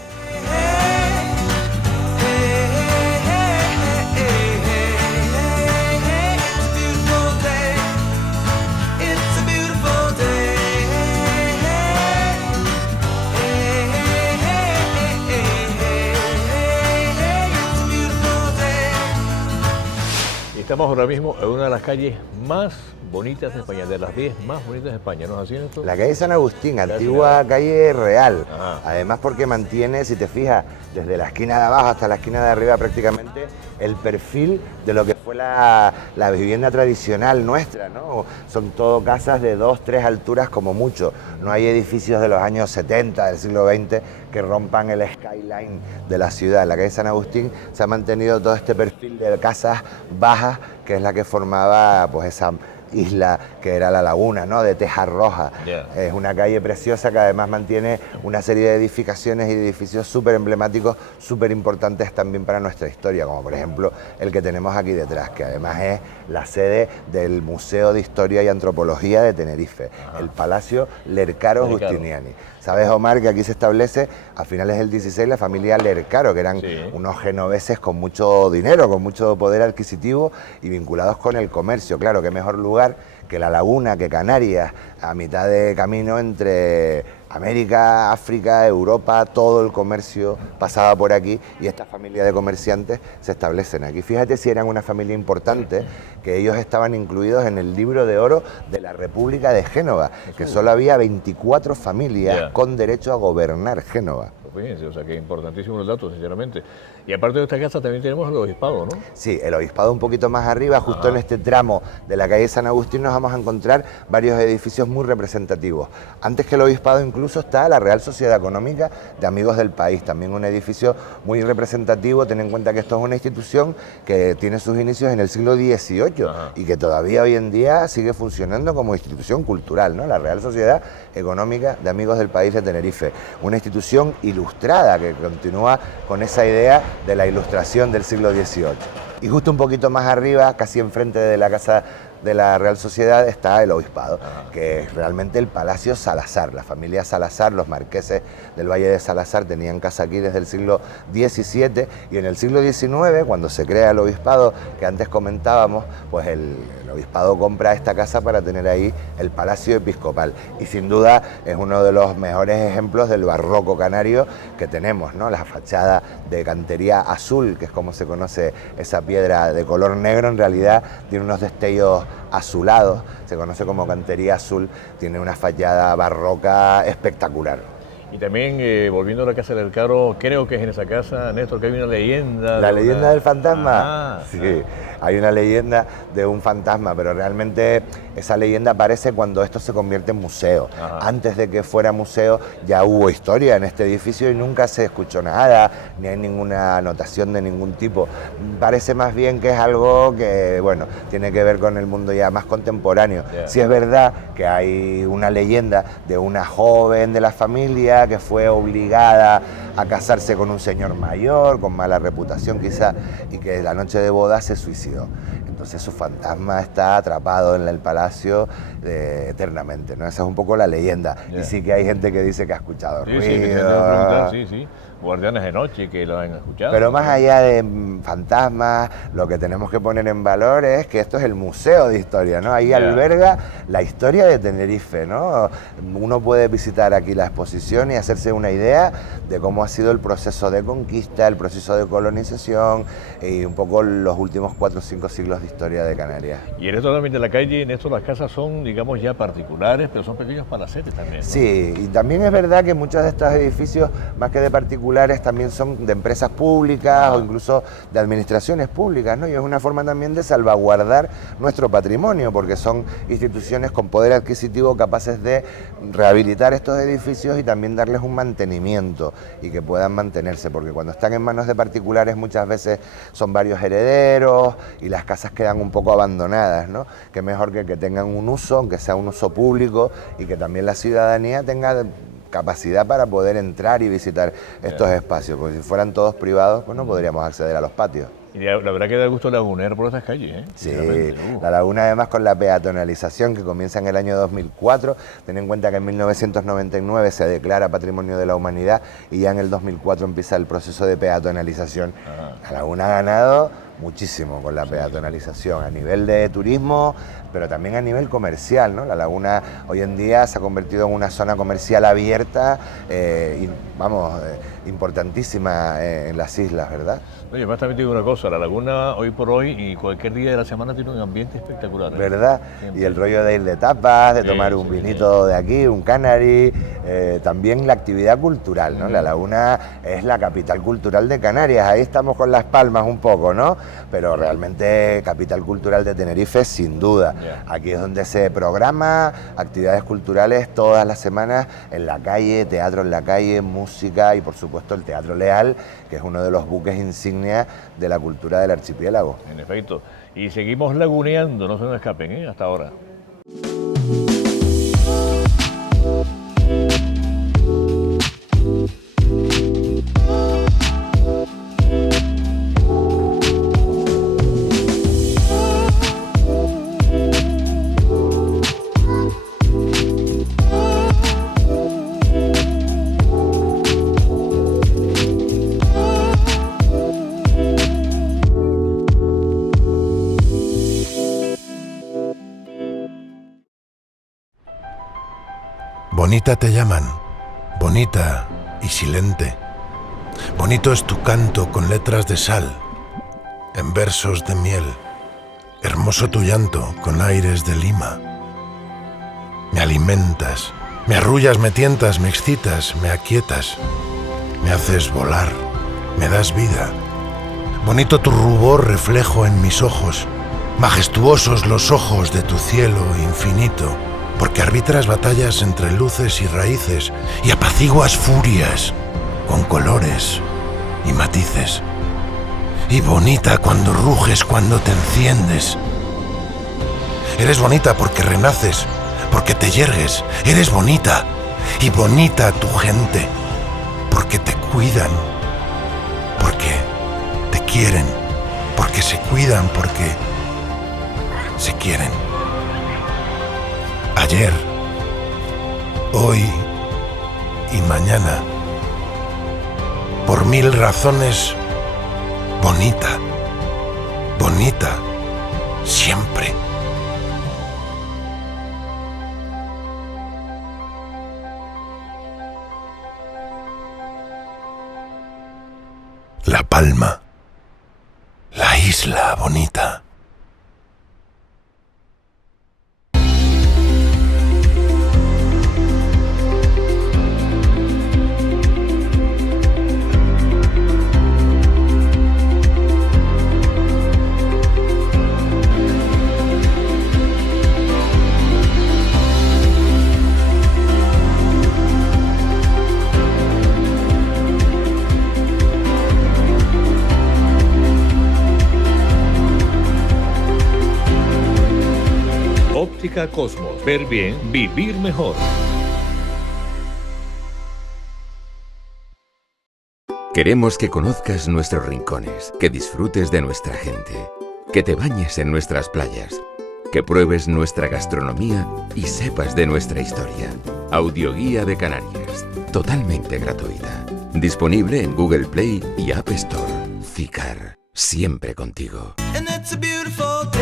Estamos ahora mismo en una de las calles más bonitas de España, de las 10 más bonitas de España, ¿no es así, Néstor? La calle San Agustín, antigua calle real. Además porque mantiene, si te fijas, desde la esquina de abajo hasta la esquina de arriba prácticamente el perfil de lo que fue la vivienda tradicional nuestra, ¿no? Son todo casas de 2, 3 alturas como mucho. No hay edificios de los años 70, del siglo XX, que rompan el skyline de la ciudad. En la calle San Agustín se ha mantenido todo este perfil de casas bajas, que es la que formaba pues esa isla que era la laguna, ¿no? De teja roja. Es una calle preciosa que además mantiene una serie de edificaciones y edificios súper emblemáticos, súper importantes también para nuestra historia, como por ejemplo el que tenemos aquí detrás, que además es la sede del Museo de Historia y Antropología de Tenerife, el Palacio Lercaro Giustiniani. ¿Sabes, Omar, que aquí se establece a finales del 16 la familia Lercaro, que eran unos genoveses con mucho dinero, con mucho poder adquisitivo y vinculados con el comercio? Claro, qué mejor lugar que la laguna, que Canarias, a mitad de camino entre América, África, Europa, todo el comercio pasaba por aquí y esta familia de comerciantes se establecen aquí. Fíjate si eran una familia importante, que ellos estaban incluidos en el libro de oro de la República de Génova, que solo había 24 familias con derecho a gobernar Génova. Fíjense, o sea que importantísimos los datos, sinceramente. Y aparte de esta casa también tenemos el obispado, ¿no? Sí, el obispado un poquito más arriba, justo en este tramo de la calle San Agustín nos vamos a encontrar varios edificios muy representativos. Antes que el obispado incluso está la Real Sociedad Económica de Amigos del País, también un edificio muy representativo. Ten en cuenta que esto es una institución que tiene sus inicios en el siglo XVIII y que todavía hoy en día sigue funcionando como institución cultural, ¿no? La Real Sociedad Económica de Amigos del País de Tenerife, una institución ilustrada que continúa con esa idea de la ilustración del siglo XVIII. Y justo un poquito más arriba, casi enfrente de la casa de la Real Sociedad, está el obispado, que es realmente el Palacio Salazar, la familia Salazar, los marqueses del Valle de Salazar tenían casa aquí desde el siglo XVII, y en el siglo XIX, cuando se crea el obispado que antes comentábamos, pues el obispado compra esta casa para tener ahí el Palacio Episcopal, y sin duda es uno de los mejores ejemplos del barroco canario que tenemos, ¿no? La fachada de cantería azul, que es como se conoce esa piedra de color negro, en realidad tiene unos destellos azulados, se conoce como cantería azul, tiene una fachada barroca espectacular. Y también, volviendo a la Casa del Caro, creo que es en esa casa, Néstor, que hay una leyenda. ¿La leyenda del fantasma? Ah, sí, hay una leyenda de un fantasma, pero realmente esa leyenda aparece cuando esto se convierte en museo. Ajá. Antes de que fuera museo ya hubo historia en este edificio y nunca se escuchó nada, ni hay ninguna anotación de ningún tipo. Parece más bien que es algo que, bueno, tiene que ver con el mundo ya más contemporáneo. Yeah. Sí es verdad que hay una leyenda de una joven de la familia que fue obligada a casarse con un señor mayor, con mala reputación quizá, y que la noche de boda se suicidó. Entonces su fantasma está atrapado en el palacio eternamente, ¿no? Esa es un poco la leyenda. Yeah. Y sí que hay gente que dice que ha escuchado ruido. Sí, que te preguntar, sí. Guardianes de noche que lo han escuchado. Pero más allá de fantasmas, lo que tenemos que poner en valor es que esto es el museo de historia, ¿no? Ahí alberga la historia de Tenerife, ¿no? Uno puede visitar aquí la exposición y hacerse una idea de cómo ha sido el proceso de conquista, el proceso de colonización y un poco los últimos 4 o 5 siglos de historia de Canarias. Y en esto también de la calle, en esto las casas son, digamos, ya particulares, pero son pequeños palacetes también, ¿no? Sí, y también es verdad que muchos de estos edificios, más que de particulares, también son de empresas públicas o incluso de administraciones públicas, ¿no? Y es una forma también de salvaguardar nuestro patrimonio, porque son instituciones con poder adquisitivo capaces de rehabilitar estos edificios y también darles un mantenimiento y que puedan mantenerse, porque cuando están en manos de particulares muchas veces son varios herederos y las casas quedan un poco abandonadas, ¿no? Que mejor que tengan un uso, aunque sea un uso público, y que también la ciudadanía tenga capacidad para poder entrar y visitar estos espacios, porque si fueran todos privados, pues no podríamos acceder a los patios. Y la verdad que da gusto lagunear por estas calles, ¿eh? Sí, la laguna además con la peatonalización que comienza en el año 2004, ten en cuenta que en 1999 se declara Patrimonio de la Humanidad y ya en el 2004 empieza el proceso de peatonalización. La laguna ha ganado muchísimo con la peatonalización a nivel de turismo, pero también a nivel comercial, ¿no? La laguna hoy en día se ha convertido en una zona comercial abierta y, importantísima en las islas, ¿verdad? Oye, más también te digo una cosa, la laguna hoy por hoy y cualquier día de la semana tiene un ambiente espectacular, ¿eh? ¿Verdad? Siempre. Y el rollo de ir de tapas, de tomar un vinito de aquí, un Canary, también la actividad cultural, ¿no? La laguna es la capital cultural de Canarias, ahí estamos con Las Palmas un poco, ¿no? Pero realmente capital cultural de Tenerife, sin duda. Aquí es donde se programa actividades culturales todas las semanas en la calle, teatro en la calle, música y por supuesto el Teatro Leal, que es uno de los buques insignia de la cultura del archipiélago. En efecto. Y seguimos laguneando, no se nos escapen, ¿eh? Hasta ahora. Bonita te llaman, bonita y silente. Bonito es tu canto con letras de sal, en versos de miel. Hermoso tu llanto con aires de lima. Me alimentas, me arrullas, me tientas, me excitas, me aquietas. Me haces volar, me das vida. Bonito tu rubor reflejo en mis ojos, majestuosos los ojos de tu cielo infinito. Porque arbitras batallas entre luces y raíces y apaciguas furias con colores y matices. Y bonita cuando ruges, cuando te enciendes. Eres bonita porque renaces, porque te yergues. Eres bonita y bonita tu gente, porque te cuidan, porque te quieren, porque se cuidan, porque se quieren. Ayer, hoy y mañana por mil razones, bonita, bonita, siempre. La Palma, la isla bonita. Óptica Cosmos. Ver bien, vivir mejor. Queremos que conozcas nuestros rincones, que disfrutes de nuestra gente, que te bañes en nuestras playas, que pruebes nuestra gastronomía y sepas de nuestra historia. Audioguía de Canarias, totalmente gratuita. Disponible en Google Play y App Store. Cícar, siempre contigo. And it's a beautiful day.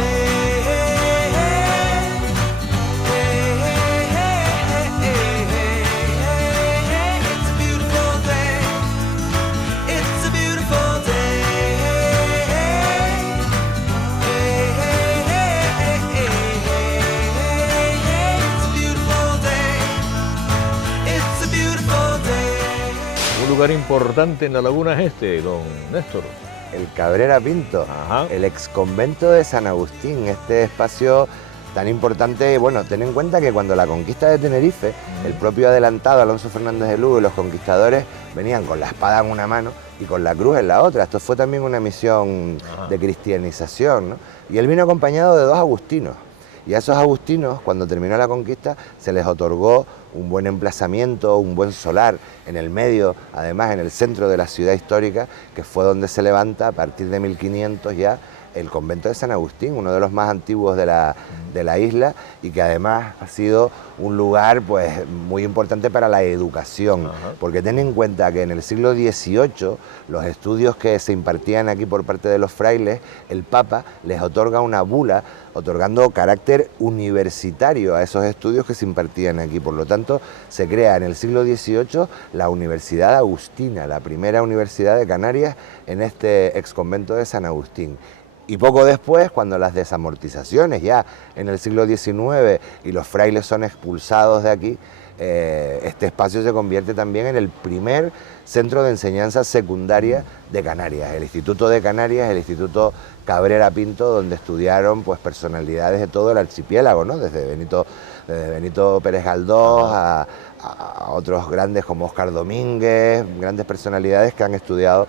It's a beautiful day. It's a beautiful day. It's a beautiful day. It's a beautiful day. Un lugar importante en la laguna es este, don Néstor. El Cabrera Pinto, Ajá. el ex convento de San Agustín, este espacio tan importante. Bueno, ten en cuenta que cuando la conquista de Tenerife, el propio adelantado Alonso Fernández de Lugo y los conquistadores venían con la espada en una mano y con la cruz en la otra. Esto fue también una misión de cristianización, ¿no? Y él vino acompañado de 2 agustinos. Y a esos agustinos, cuando terminó la conquista, se les otorgó un buen emplazamiento, un buen solar en el medio, además en el centro de la ciudad histórica, que fue donde se levanta a partir de 1500 ya el convento de San Agustín, uno de los más antiguos de la isla, y que además ha sido un lugar pues muy importante para la educación. Ajá. Porque ten en cuenta que en el siglo XVIII los estudios que se impartían aquí por parte de los frailes, el Papa les otorga una bula otorgando carácter universitario a esos estudios que se impartían aquí. Por lo tanto, se crea en el siglo XVIII la Universidad Agustina, la primera universidad de Canarias en este exconvento de San Agustín. Y poco después, cuando las desamortizaciones ya en el siglo XIX y los frailes son expulsados de aquí, este espacio se convierte también en el primer centro de enseñanza secundaria de Canarias, el Instituto de Canarias, el Instituto Cabrera Pinto, donde estudiaron pues personalidades de todo el archipiélago, ¿no? Desde Benito Pérez Galdós a otros grandes como Óscar Domínguez, grandes personalidades que han estudiado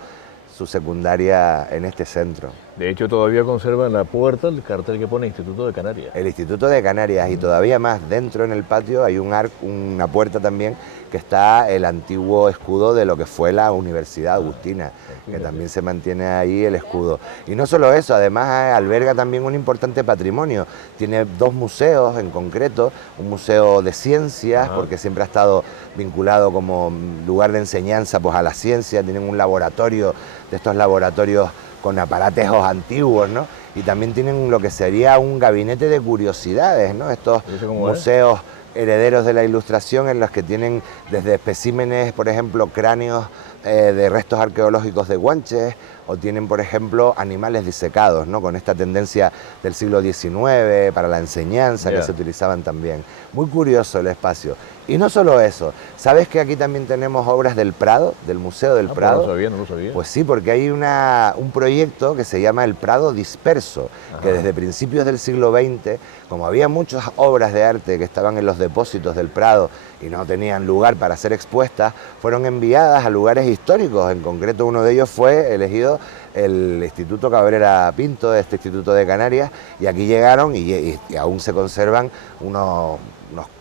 su secundaria en este centro. De hecho, todavía conserva en la puerta el cartel que pone Instituto de Canarias. El Instituto de Canarias, y todavía más dentro en el patio hay una puerta también que está el antiguo escudo de lo que fue la Universidad Agustina, que también se mantiene ahí el escudo. Y no solo eso, además alberga también un importante patrimonio. Tiene 2 museos en concreto, un museo de ciencias, porque siempre ha estado vinculado como lugar de enseñanza pues, a la ciencia. Tienen un laboratorio, de estos laboratorios con aparatejos antiguos, ¿no? Y también tienen lo que sería un gabinete de curiosidades, ¿no? Estos museos herederos de la Ilustración en los que tienen desde especímenes, por ejemplo, cráneos de restos arqueológicos de guanches, o tienen, por ejemplo, animales disecados, ¿no? Con esta tendencia del siglo XIX para la enseñanza que se utilizaban también. Muy curioso el espacio. Y no solo eso, ¿sabes que aquí también tenemos obras del Prado, del Museo del Prado? No lo sabía. Pues sí, porque hay un proyecto que se llama el Prado Disperso, que desde principios del siglo XX, como había muchas obras de arte que estaban en los depósitos del Prado y no tenían lugar para ser expuestas, fueron enviadas a lugares históricos. En concreto, uno de ellos fue elegido el Instituto Cabrera Pinto, este Instituto de Canarias, y aquí llegaron y aún se conservan unos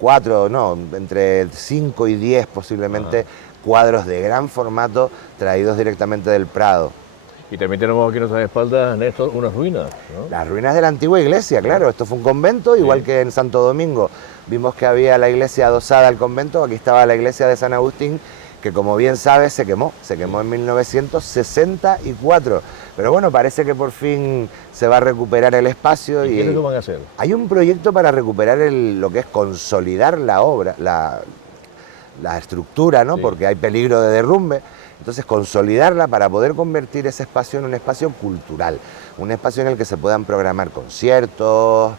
4, no, entre 5 y 10 posiblemente cuadros de gran formato traídos directamente del Prado. Y también tenemos aquí en nuestras espaldas, Néstor, unas ruinas, ¿no? Las ruinas de la antigua iglesia, claro. Esto fue un convento, igual que en Santo Domingo. Vimos que había la iglesia adosada al convento, aquí estaba la iglesia de San Agustín, que como bien sabes se quemó en 1964. Pero bueno, parece que por fin se va a recuperar el espacio. ¿Y qué es lo que van a hacer? Hay un proyecto para recuperar lo que es consolidar la obra, la estructura, ¿no? Sí. Porque hay peligro de derrumbe. Entonces, consolidarla para poder convertir ese espacio en un espacio cultural, un espacio en el que se puedan programar conciertos,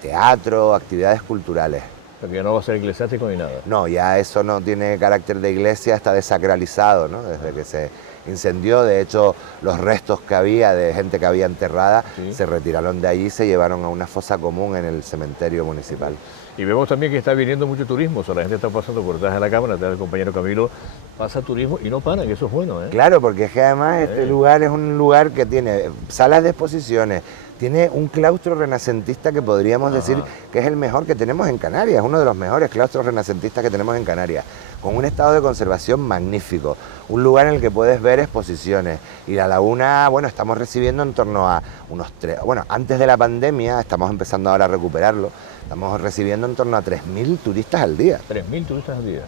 teatro, actividades culturales. Porque no va a ser eclesiástico ni nada. No, ya eso no tiene carácter de iglesia, está desacralizado, ¿no? Desde que se incendió. De hecho, los restos que había de gente que había enterrada se retiraron de allí y se llevaron a una fosa común en el cementerio municipal. Y vemos también que está viniendo mucho turismo, o sea, la gente está pasando por detrás de la cámara, detrás del compañero Camilo, pasa turismo y no paran, que eso es bueno, ¿eh? Claro, porque es que además este lugar es un lugar que tiene salas de exposiciones, tiene un claustro renacentista que podríamos decir que es el mejor que tenemos en Canarias, uno de los mejores claustros renacentistas que tenemos en Canarias, con un estado de conservación magnífico, un lugar en el que puedes ver exposiciones. Y la laguna, bueno, estamos recibiendo en torno a unos antes de la pandemia, estamos empezando ahora a recuperarlo, estamos recibiendo en torno a 3.000 turistas al día. 3.000 turistas al día.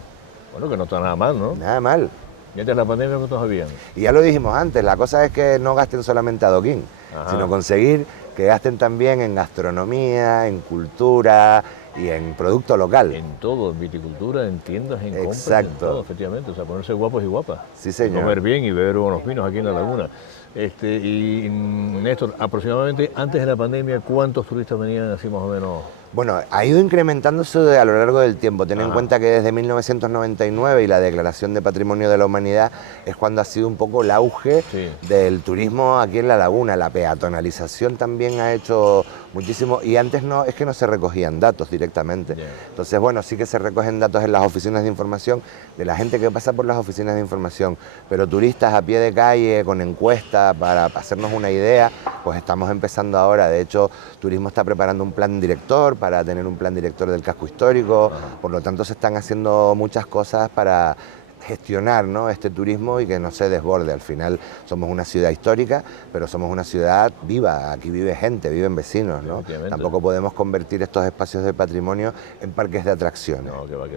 Bueno, que no está nada mal, ¿no? Nada mal. Y antes de la pandemia, ¿cuántos habían? Y ya lo dijimos antes, la cosa es que no gasten solamente adoquín, sino conseguir que gasten también en gastronomía, en cultura y en producto local. En todo, en viticultura, en tiendas, en compras, Exacto. en todo, efectivamente. O sea, ponerse guapos y guapas. Sí, señor. Y comer bien y beber buenos vinos aquí en la laguna. Y Néstor, aproximadamente antes de la pandemia, ¿cuántos turistas venían así más o menos? Bueno, ha ido incrementándose a lo largo del tiempo. Ten en cuenta que desde 1999 y la Declaración de Patrimonio de la Humanidad es cuando ha sido un poco el auge del turismo aquí en la laguna. La peatonalización también ha hecho muchísimo, y antes no, es que no se recogían datos directamente. Entonces, bueno, sí que se recogen datos en las oficinas de información de la gente que pasa por las oficinas de información, pero turistas a pie de calle, con encuestas, para hacernos una idea, pues estamos empezando ahora. De hecho, Turismo está preparando un plan director para tener un plan director del casco histórico, por lo tanto se están haciendo muchas cosas para gestionar, ¿no?, este turismo y que no se desborde. Al final somos una ciudad histórica, pero somos una ciudad viva, aquí vive gente, viven vecinos, ¿no? Tampoco podemos convertir estos espacios de patrimonio en parques de atracciones. No, que va.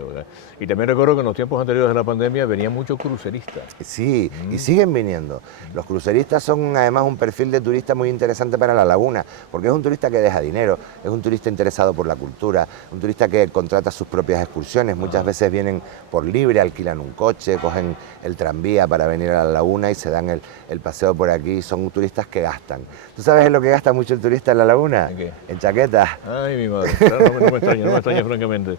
Y también recuerdo que en los tiempos anteriores de la pandemia venían muchos cruceristas. Sí, y siguen viniendo. Los cruceristas son además un perfil de turista muy interesante para la laguna, porque es un turista que deja dinero, es un turista interesado por la cultura, un turista que contrata sus propias excursiones, muchas veces vienen por libre, alquilan un coche, cogen el tranvía para venir a la laguna y se dan el paseo por aquí. Son turistas que gastan. ¿Tú sabes en lo que gasta mucho el turista en la laguna? ¿En qué? En chaquetas. Ay, mi madre, claro, no me extraña francamente.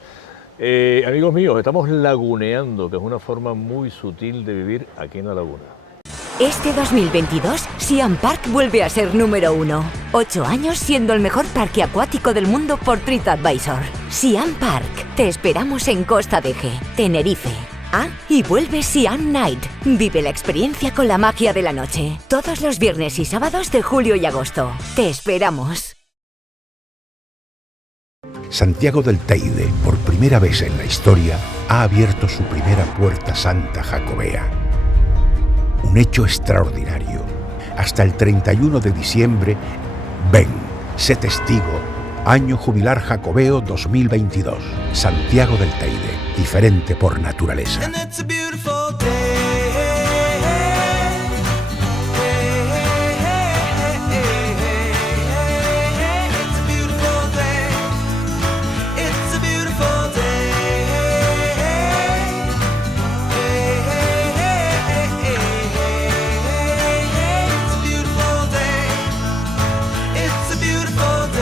Amigos míos, estamos laguneando, que es una forma muy sutil de vivir aquí en la laguna. Este 2022, Siam Park vuelve a ser número 1. 8 años siendo el mejor parque acuático del mundo por TripAdvisor. Siam Park. Te esperamos en Costa de G, Tenerife. Y vuelve Siam Night. Vive la experiencia con la magia de la noche. Todos los viernes y sábados de julio y agosto. Te esperamos. Santiago del Teide, por primera vez en la historia, ha abierto su primera puerta santa jacobea. Un hecho extraordinario. Hasta el 31 de diciembre, ven, sé testigo. Año Jubilar Jacobeo 2022. Santiago del Teide, diferente por naturaleza. And it's a beautiful day. It's a beautiful day. It's a beautiful day. It's a beautiful day. It's a beautiful day.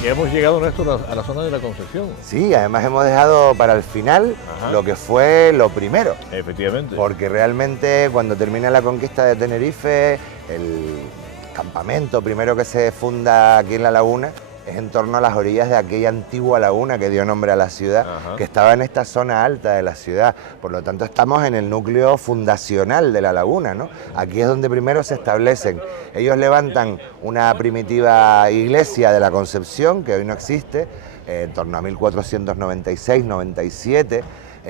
Y hemos llegado, Néstor, a la zona de la Concepción. Sí, además hemos dejado para el final lo que fue lo primero. Efectivamente. Porque realmente cuando termina la conquista de Tenerife, el campamento primero que se funda aquí en la laguna es en torno a las orillas de aquella antigua laguna que dio nombre a la ciudad, que estaba en esta zona alta de la ciudad. Por lo tanto, estamos en el núcleo fundacional de la laguna, ¿no? Aquí es donde primero se establecen. Ellos levantan una primitiva iglesia de la Concepción, que hoy no existe, en torno a 1496-97,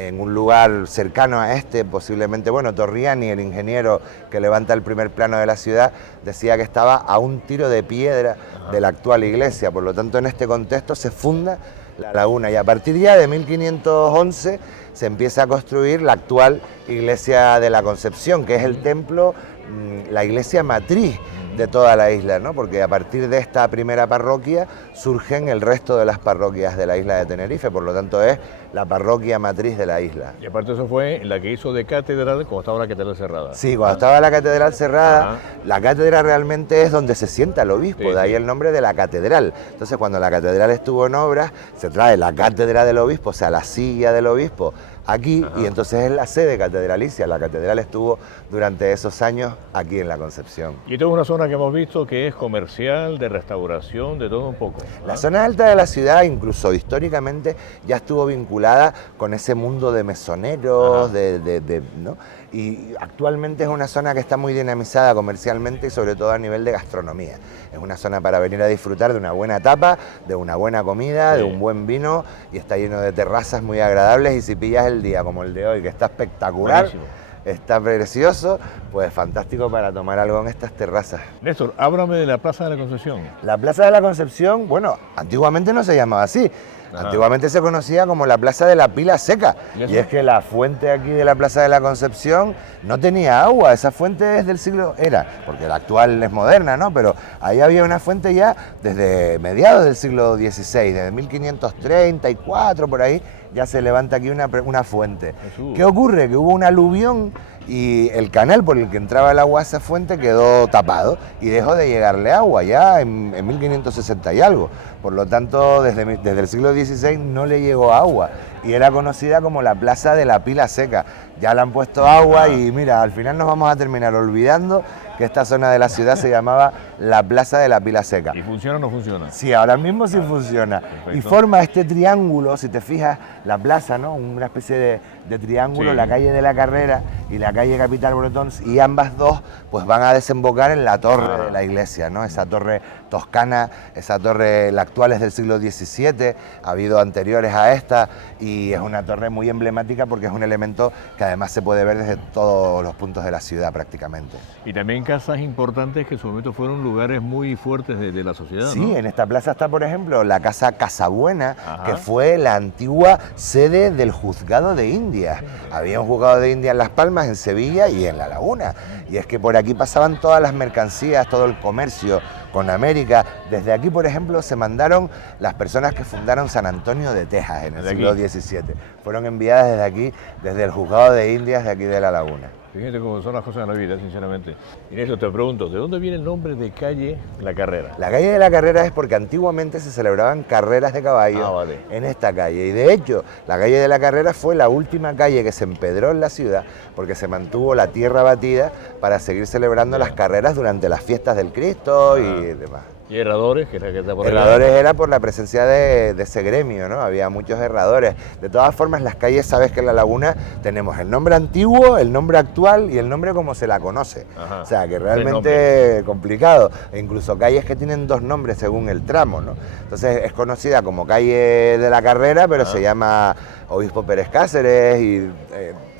en un lugar cercano a este, posiblemente, bueno, Torriani, el ingeniero que levanta el primer plano de la ciudad, decía que estaba a un tiro de piedra de la actual iglesia, por lo tanto en este contexto se funda la laguna y a partir ya de 1511 se empieza a construir la actual iglesia de la Concepción, que es el templo, la iglesia matriz de toda la isla, ¿no? Porque a partir de esta primera parroquia surgen el resto de las parroquias de la isla de Tenerife, por lo tanto es la parroquia matriz de la isla. Y aparte eso fue la que hizo de catedral cuando estaba la catedral cerrada. Sí, cuando estaba la catedral cerrada, Ajá. la cátedra realmente es donde se sienta el obispo, Sí, de ahí sí. el nombre de la catedral. Entonces cuando la catedral estuvo en obras, se trae la cátedra del obispo, o sea, la silla del obispo, aquí, y entonces es la sede catedralicia. La catedral estuvo durante esos años aquí en la Concepción. Y esta es una zona que hemos visto que es comercial, de restauración, de todo un poco. La zona alta de la ciudad, incluso históricamente, ya estuvo vinculada con ese mundo de mesoneros, ¿no? Y actualmente es una zona que está muy dinamizada comercialmente y sobre todo a nivel de gastronomía. Es una zona para venir a disfrutar de una buena tapa, de una buena comida, Sí. de un buen vino, y está lleno de terrazas muy agradables, y si pillas el día como el de hoy, que está espectacular, Buenísimo. está precioso, pues fantástico para tomar algo en estas terrazas. Néstor, háblame de la Plaza de la Concepción. La Plaza de la Concepción, bueno, antiguamente no se llamaba así. Ajá. Antiguamente se conocía como la Plaza de la Pila Seca. ¿Y eso? Y es que la fuente aquí de la Plaza de la Concepción no tenía agua. Esa fuente es del siglo... porque la actual es moderna, ¿no? Pero ahí había una fuente ya desde mediados del siglo XVI, desde 1534, por ahí, ya se levanta aquí una fuente. Jesús. ¿Qué ocurre? Que hubo un aluvión y el canal por el que entraba el agua a esa fuente quedó tapado y dejó de llegarle agua ya en 1560 y algo. Por lo tanto, desde el siglo XVI no le llegó agua y era conocida como la Plaza de la Pila Seca. Ya le han puesto agua y mira, al final nos vamos a terminar olvidando que esta zona de la ciudad se llamaba la Plaza de la Pila Seca. ¿Y funciona o no funciona? Sí, ahora mismo sí funciona. Perfecto. Y forma este triángulo, si te fijas, la plaza, ¿no? Una especie de triángulo, Sí. la calle de la Carrera y la calle Capital Bretón, y ambas dos pues van a desembocar en la torre de la iglesia, ¿no? Esa torre toscana, esa torre, la actual es del siglo XVII, ha habido anteriores a esta, y es una torre muy emblemática porque es un elemento que además se puede ver desde todos los puntos de la ciudad prácticamente. Y también casas importantes que en su momento fueron lugares muy fuertes de la sociedad, Sí, ¿no? en esta plaza está, por ejemplo, la Casa Casabuena, Ajá. que fue la antigua sede del Juzgado de Indias. Había un Juzgado de Indias en Las Palmas, en Sevilla y en La Laguna. Y es que por aquí pasaban todas las mercancías, todo el comercio con América. Desde aquí, por ejemplo, se mandaron las personas que fundaron San Antonio de Texas en el Desde siglo aquí. XVII. Fueron enviadas desde aquí, desde el Juzgado de Indias de aquí de La Laguna. Fíjate cómo son las cosas en la vida, sinceramente. Y Néstor, te pregunto, ¿de dónde viene el nombre de calle La Carrera? La calle de la Carrera es porque antiguamente se celebraban carreras de caballos Ah, vale. en esta calle. Y de hecho, la calle de la Carrera fue la última calle que se empedró en la ciudad porque se mantuvo la tierra batida para seguir celebrando Ya. las carreras durante las fiestas del Cristo Ah. y demás. Y Herradores, que es la que está por allá. Herradores era por la presencia de ese gremio, ¿no? Había muchos herradores. De todas formas, las calles, sabes que en La Laguna tenemos el nombre antiguo, el nombre actual y el nombre como se la conoce. Ajá. O sea, que Tres realmente complicado. E incluso calles que tienen dos nombres según el tramo, ¿no? Entonces es conocida como calle de la Carrera, pero se llama Obispo Pérez Cáceres y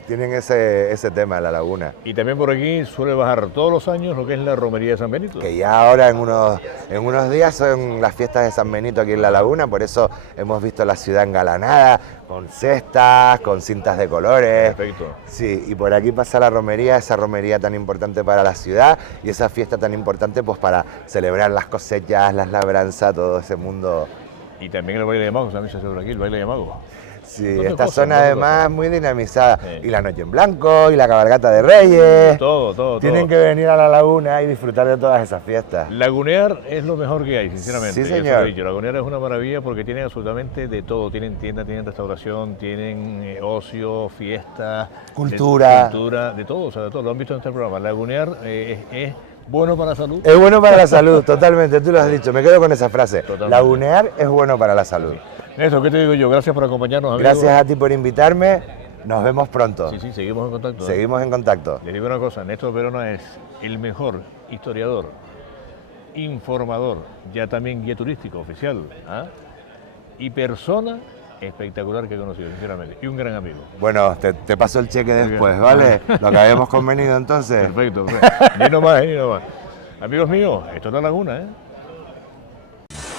tienen ese tema en La Laguna. Y también por aquí suele bajar todos los años lo que es la romería de San Benito. Que ya ahora en unos días son las fiestas de San Benito aquí en La Laguna, por eso hemos visto la ciudad engalanada, con cestas, con cintas de colores. Perfecto. Sí, y por aquí pasa la romería, esa romería tan importante para la ciudad y esa fiesta tan importante pues para celebrar las cosechas, las labranzas, todo ese mundo. Y también el baile de magos, también se hace por aquí, el baile de magos. Sí, Montón de esta cosas, zona montón de además cosas. muy dinamizada. Sí. Y la noche en blanco, y la cabalgata de Reyes. Todo. Tienen que venir a La Laguna y disfrutar de todas esas fiestas. Lagunear es lo mejor que hay, sinceramente. Sí, yo se lo señor. he dicho. Lagunear es una maravilla porque tienen absolutamente de todo. Tienen tiendas, tienen restauración, tienen ocio, fiestas. Cultura. Cultura, de todo, o sea, de todo. Lo han visto en este programa. Lagunear es bueno para la salud. Es bueno para la salud, totalmente, tú lo has dicho, me quedo con esa frase. Totalmente. Lagunear es bueno para la salud. Néstor, ¿qué te digo yo? Gracias por acompañarnos, amigo. Gracias a ti por invitarme, nos vemos pronto. Sí, seguimos en contacto. Seguimos en contacto. Les digo una cosa, Néstor Verona es el mejor historiador, informador, ya también guía turístico oficial, ¿ah? Y persona espectacular que he conocido, sinceramente, y un gran amigo. Bueno, te paso el cheque después, ¿vale? Lo que habíamos convenido entonces. Perfecto. Ni nomás, ni nomás. Amigos míos, esto es La Laguna, ¿eh?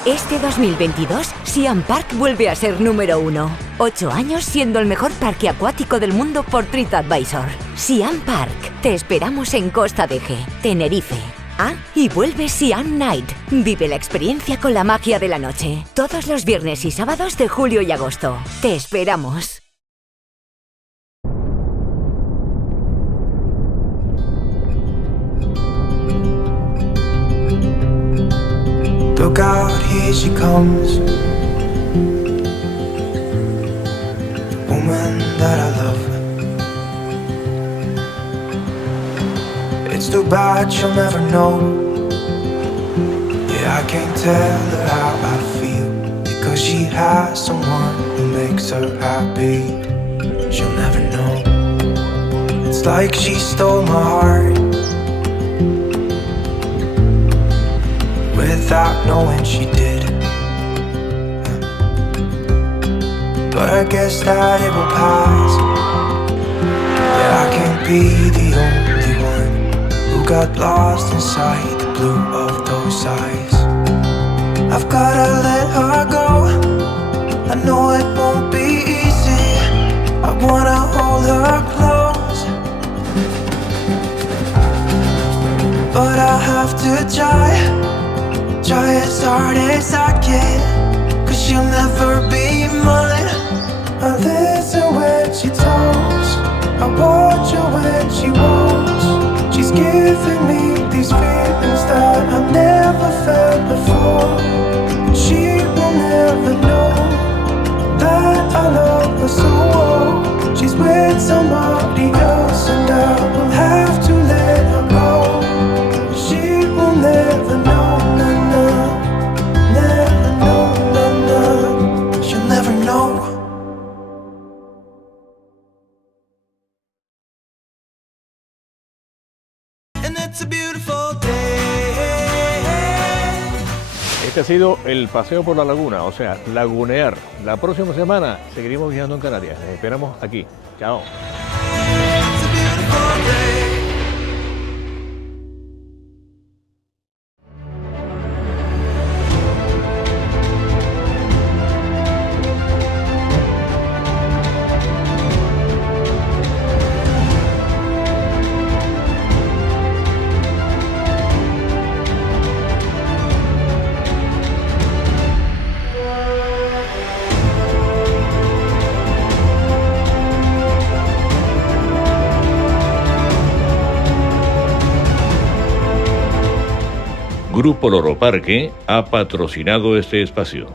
Este 2022, Siam Park vuelve a ser número 1. 8 años siendo el mejor parque acuático del mundo por TripAdvisor. Siam Park. Te esperamos en Costa de G, Tenerife. Ah, y vuelve Siam Night. Vive la experiencia con la magia de la noche. Todos los viernes y sábados de julio y agosto. Te esperamos. Look out, here she comes. The woman that I love. It's too bad she'll never know. Yeah, I can't tell her how I feel, because she has someone who makes her happy. She'll never know. It's like she stole my heart without knowing she did. But I guess that it will pass. Yeah, I can't be the only one who got lost inside the blue of those eyes. I've gotta let her go. I know it won't be easy. I wanna hold her close, but I have to try as hard as I can, 'cause she'll never be mine. I listen when she talks, I watch her when she walks. She's giving me these feelings that I've never felt before. And she will never know that I love her so well. She's with somebody else and I will have to let her go. She will never know, never know, she'll never know. And it's a beautiful day. Este ha sido el paseo por La Laguna, o sea, lagunear. La próxima semana seguiremos viajando en Canarias. Les esperamos aquí. Chao. It's a beautiful day. Grupo Loro Parque ha patrocinado este espacio.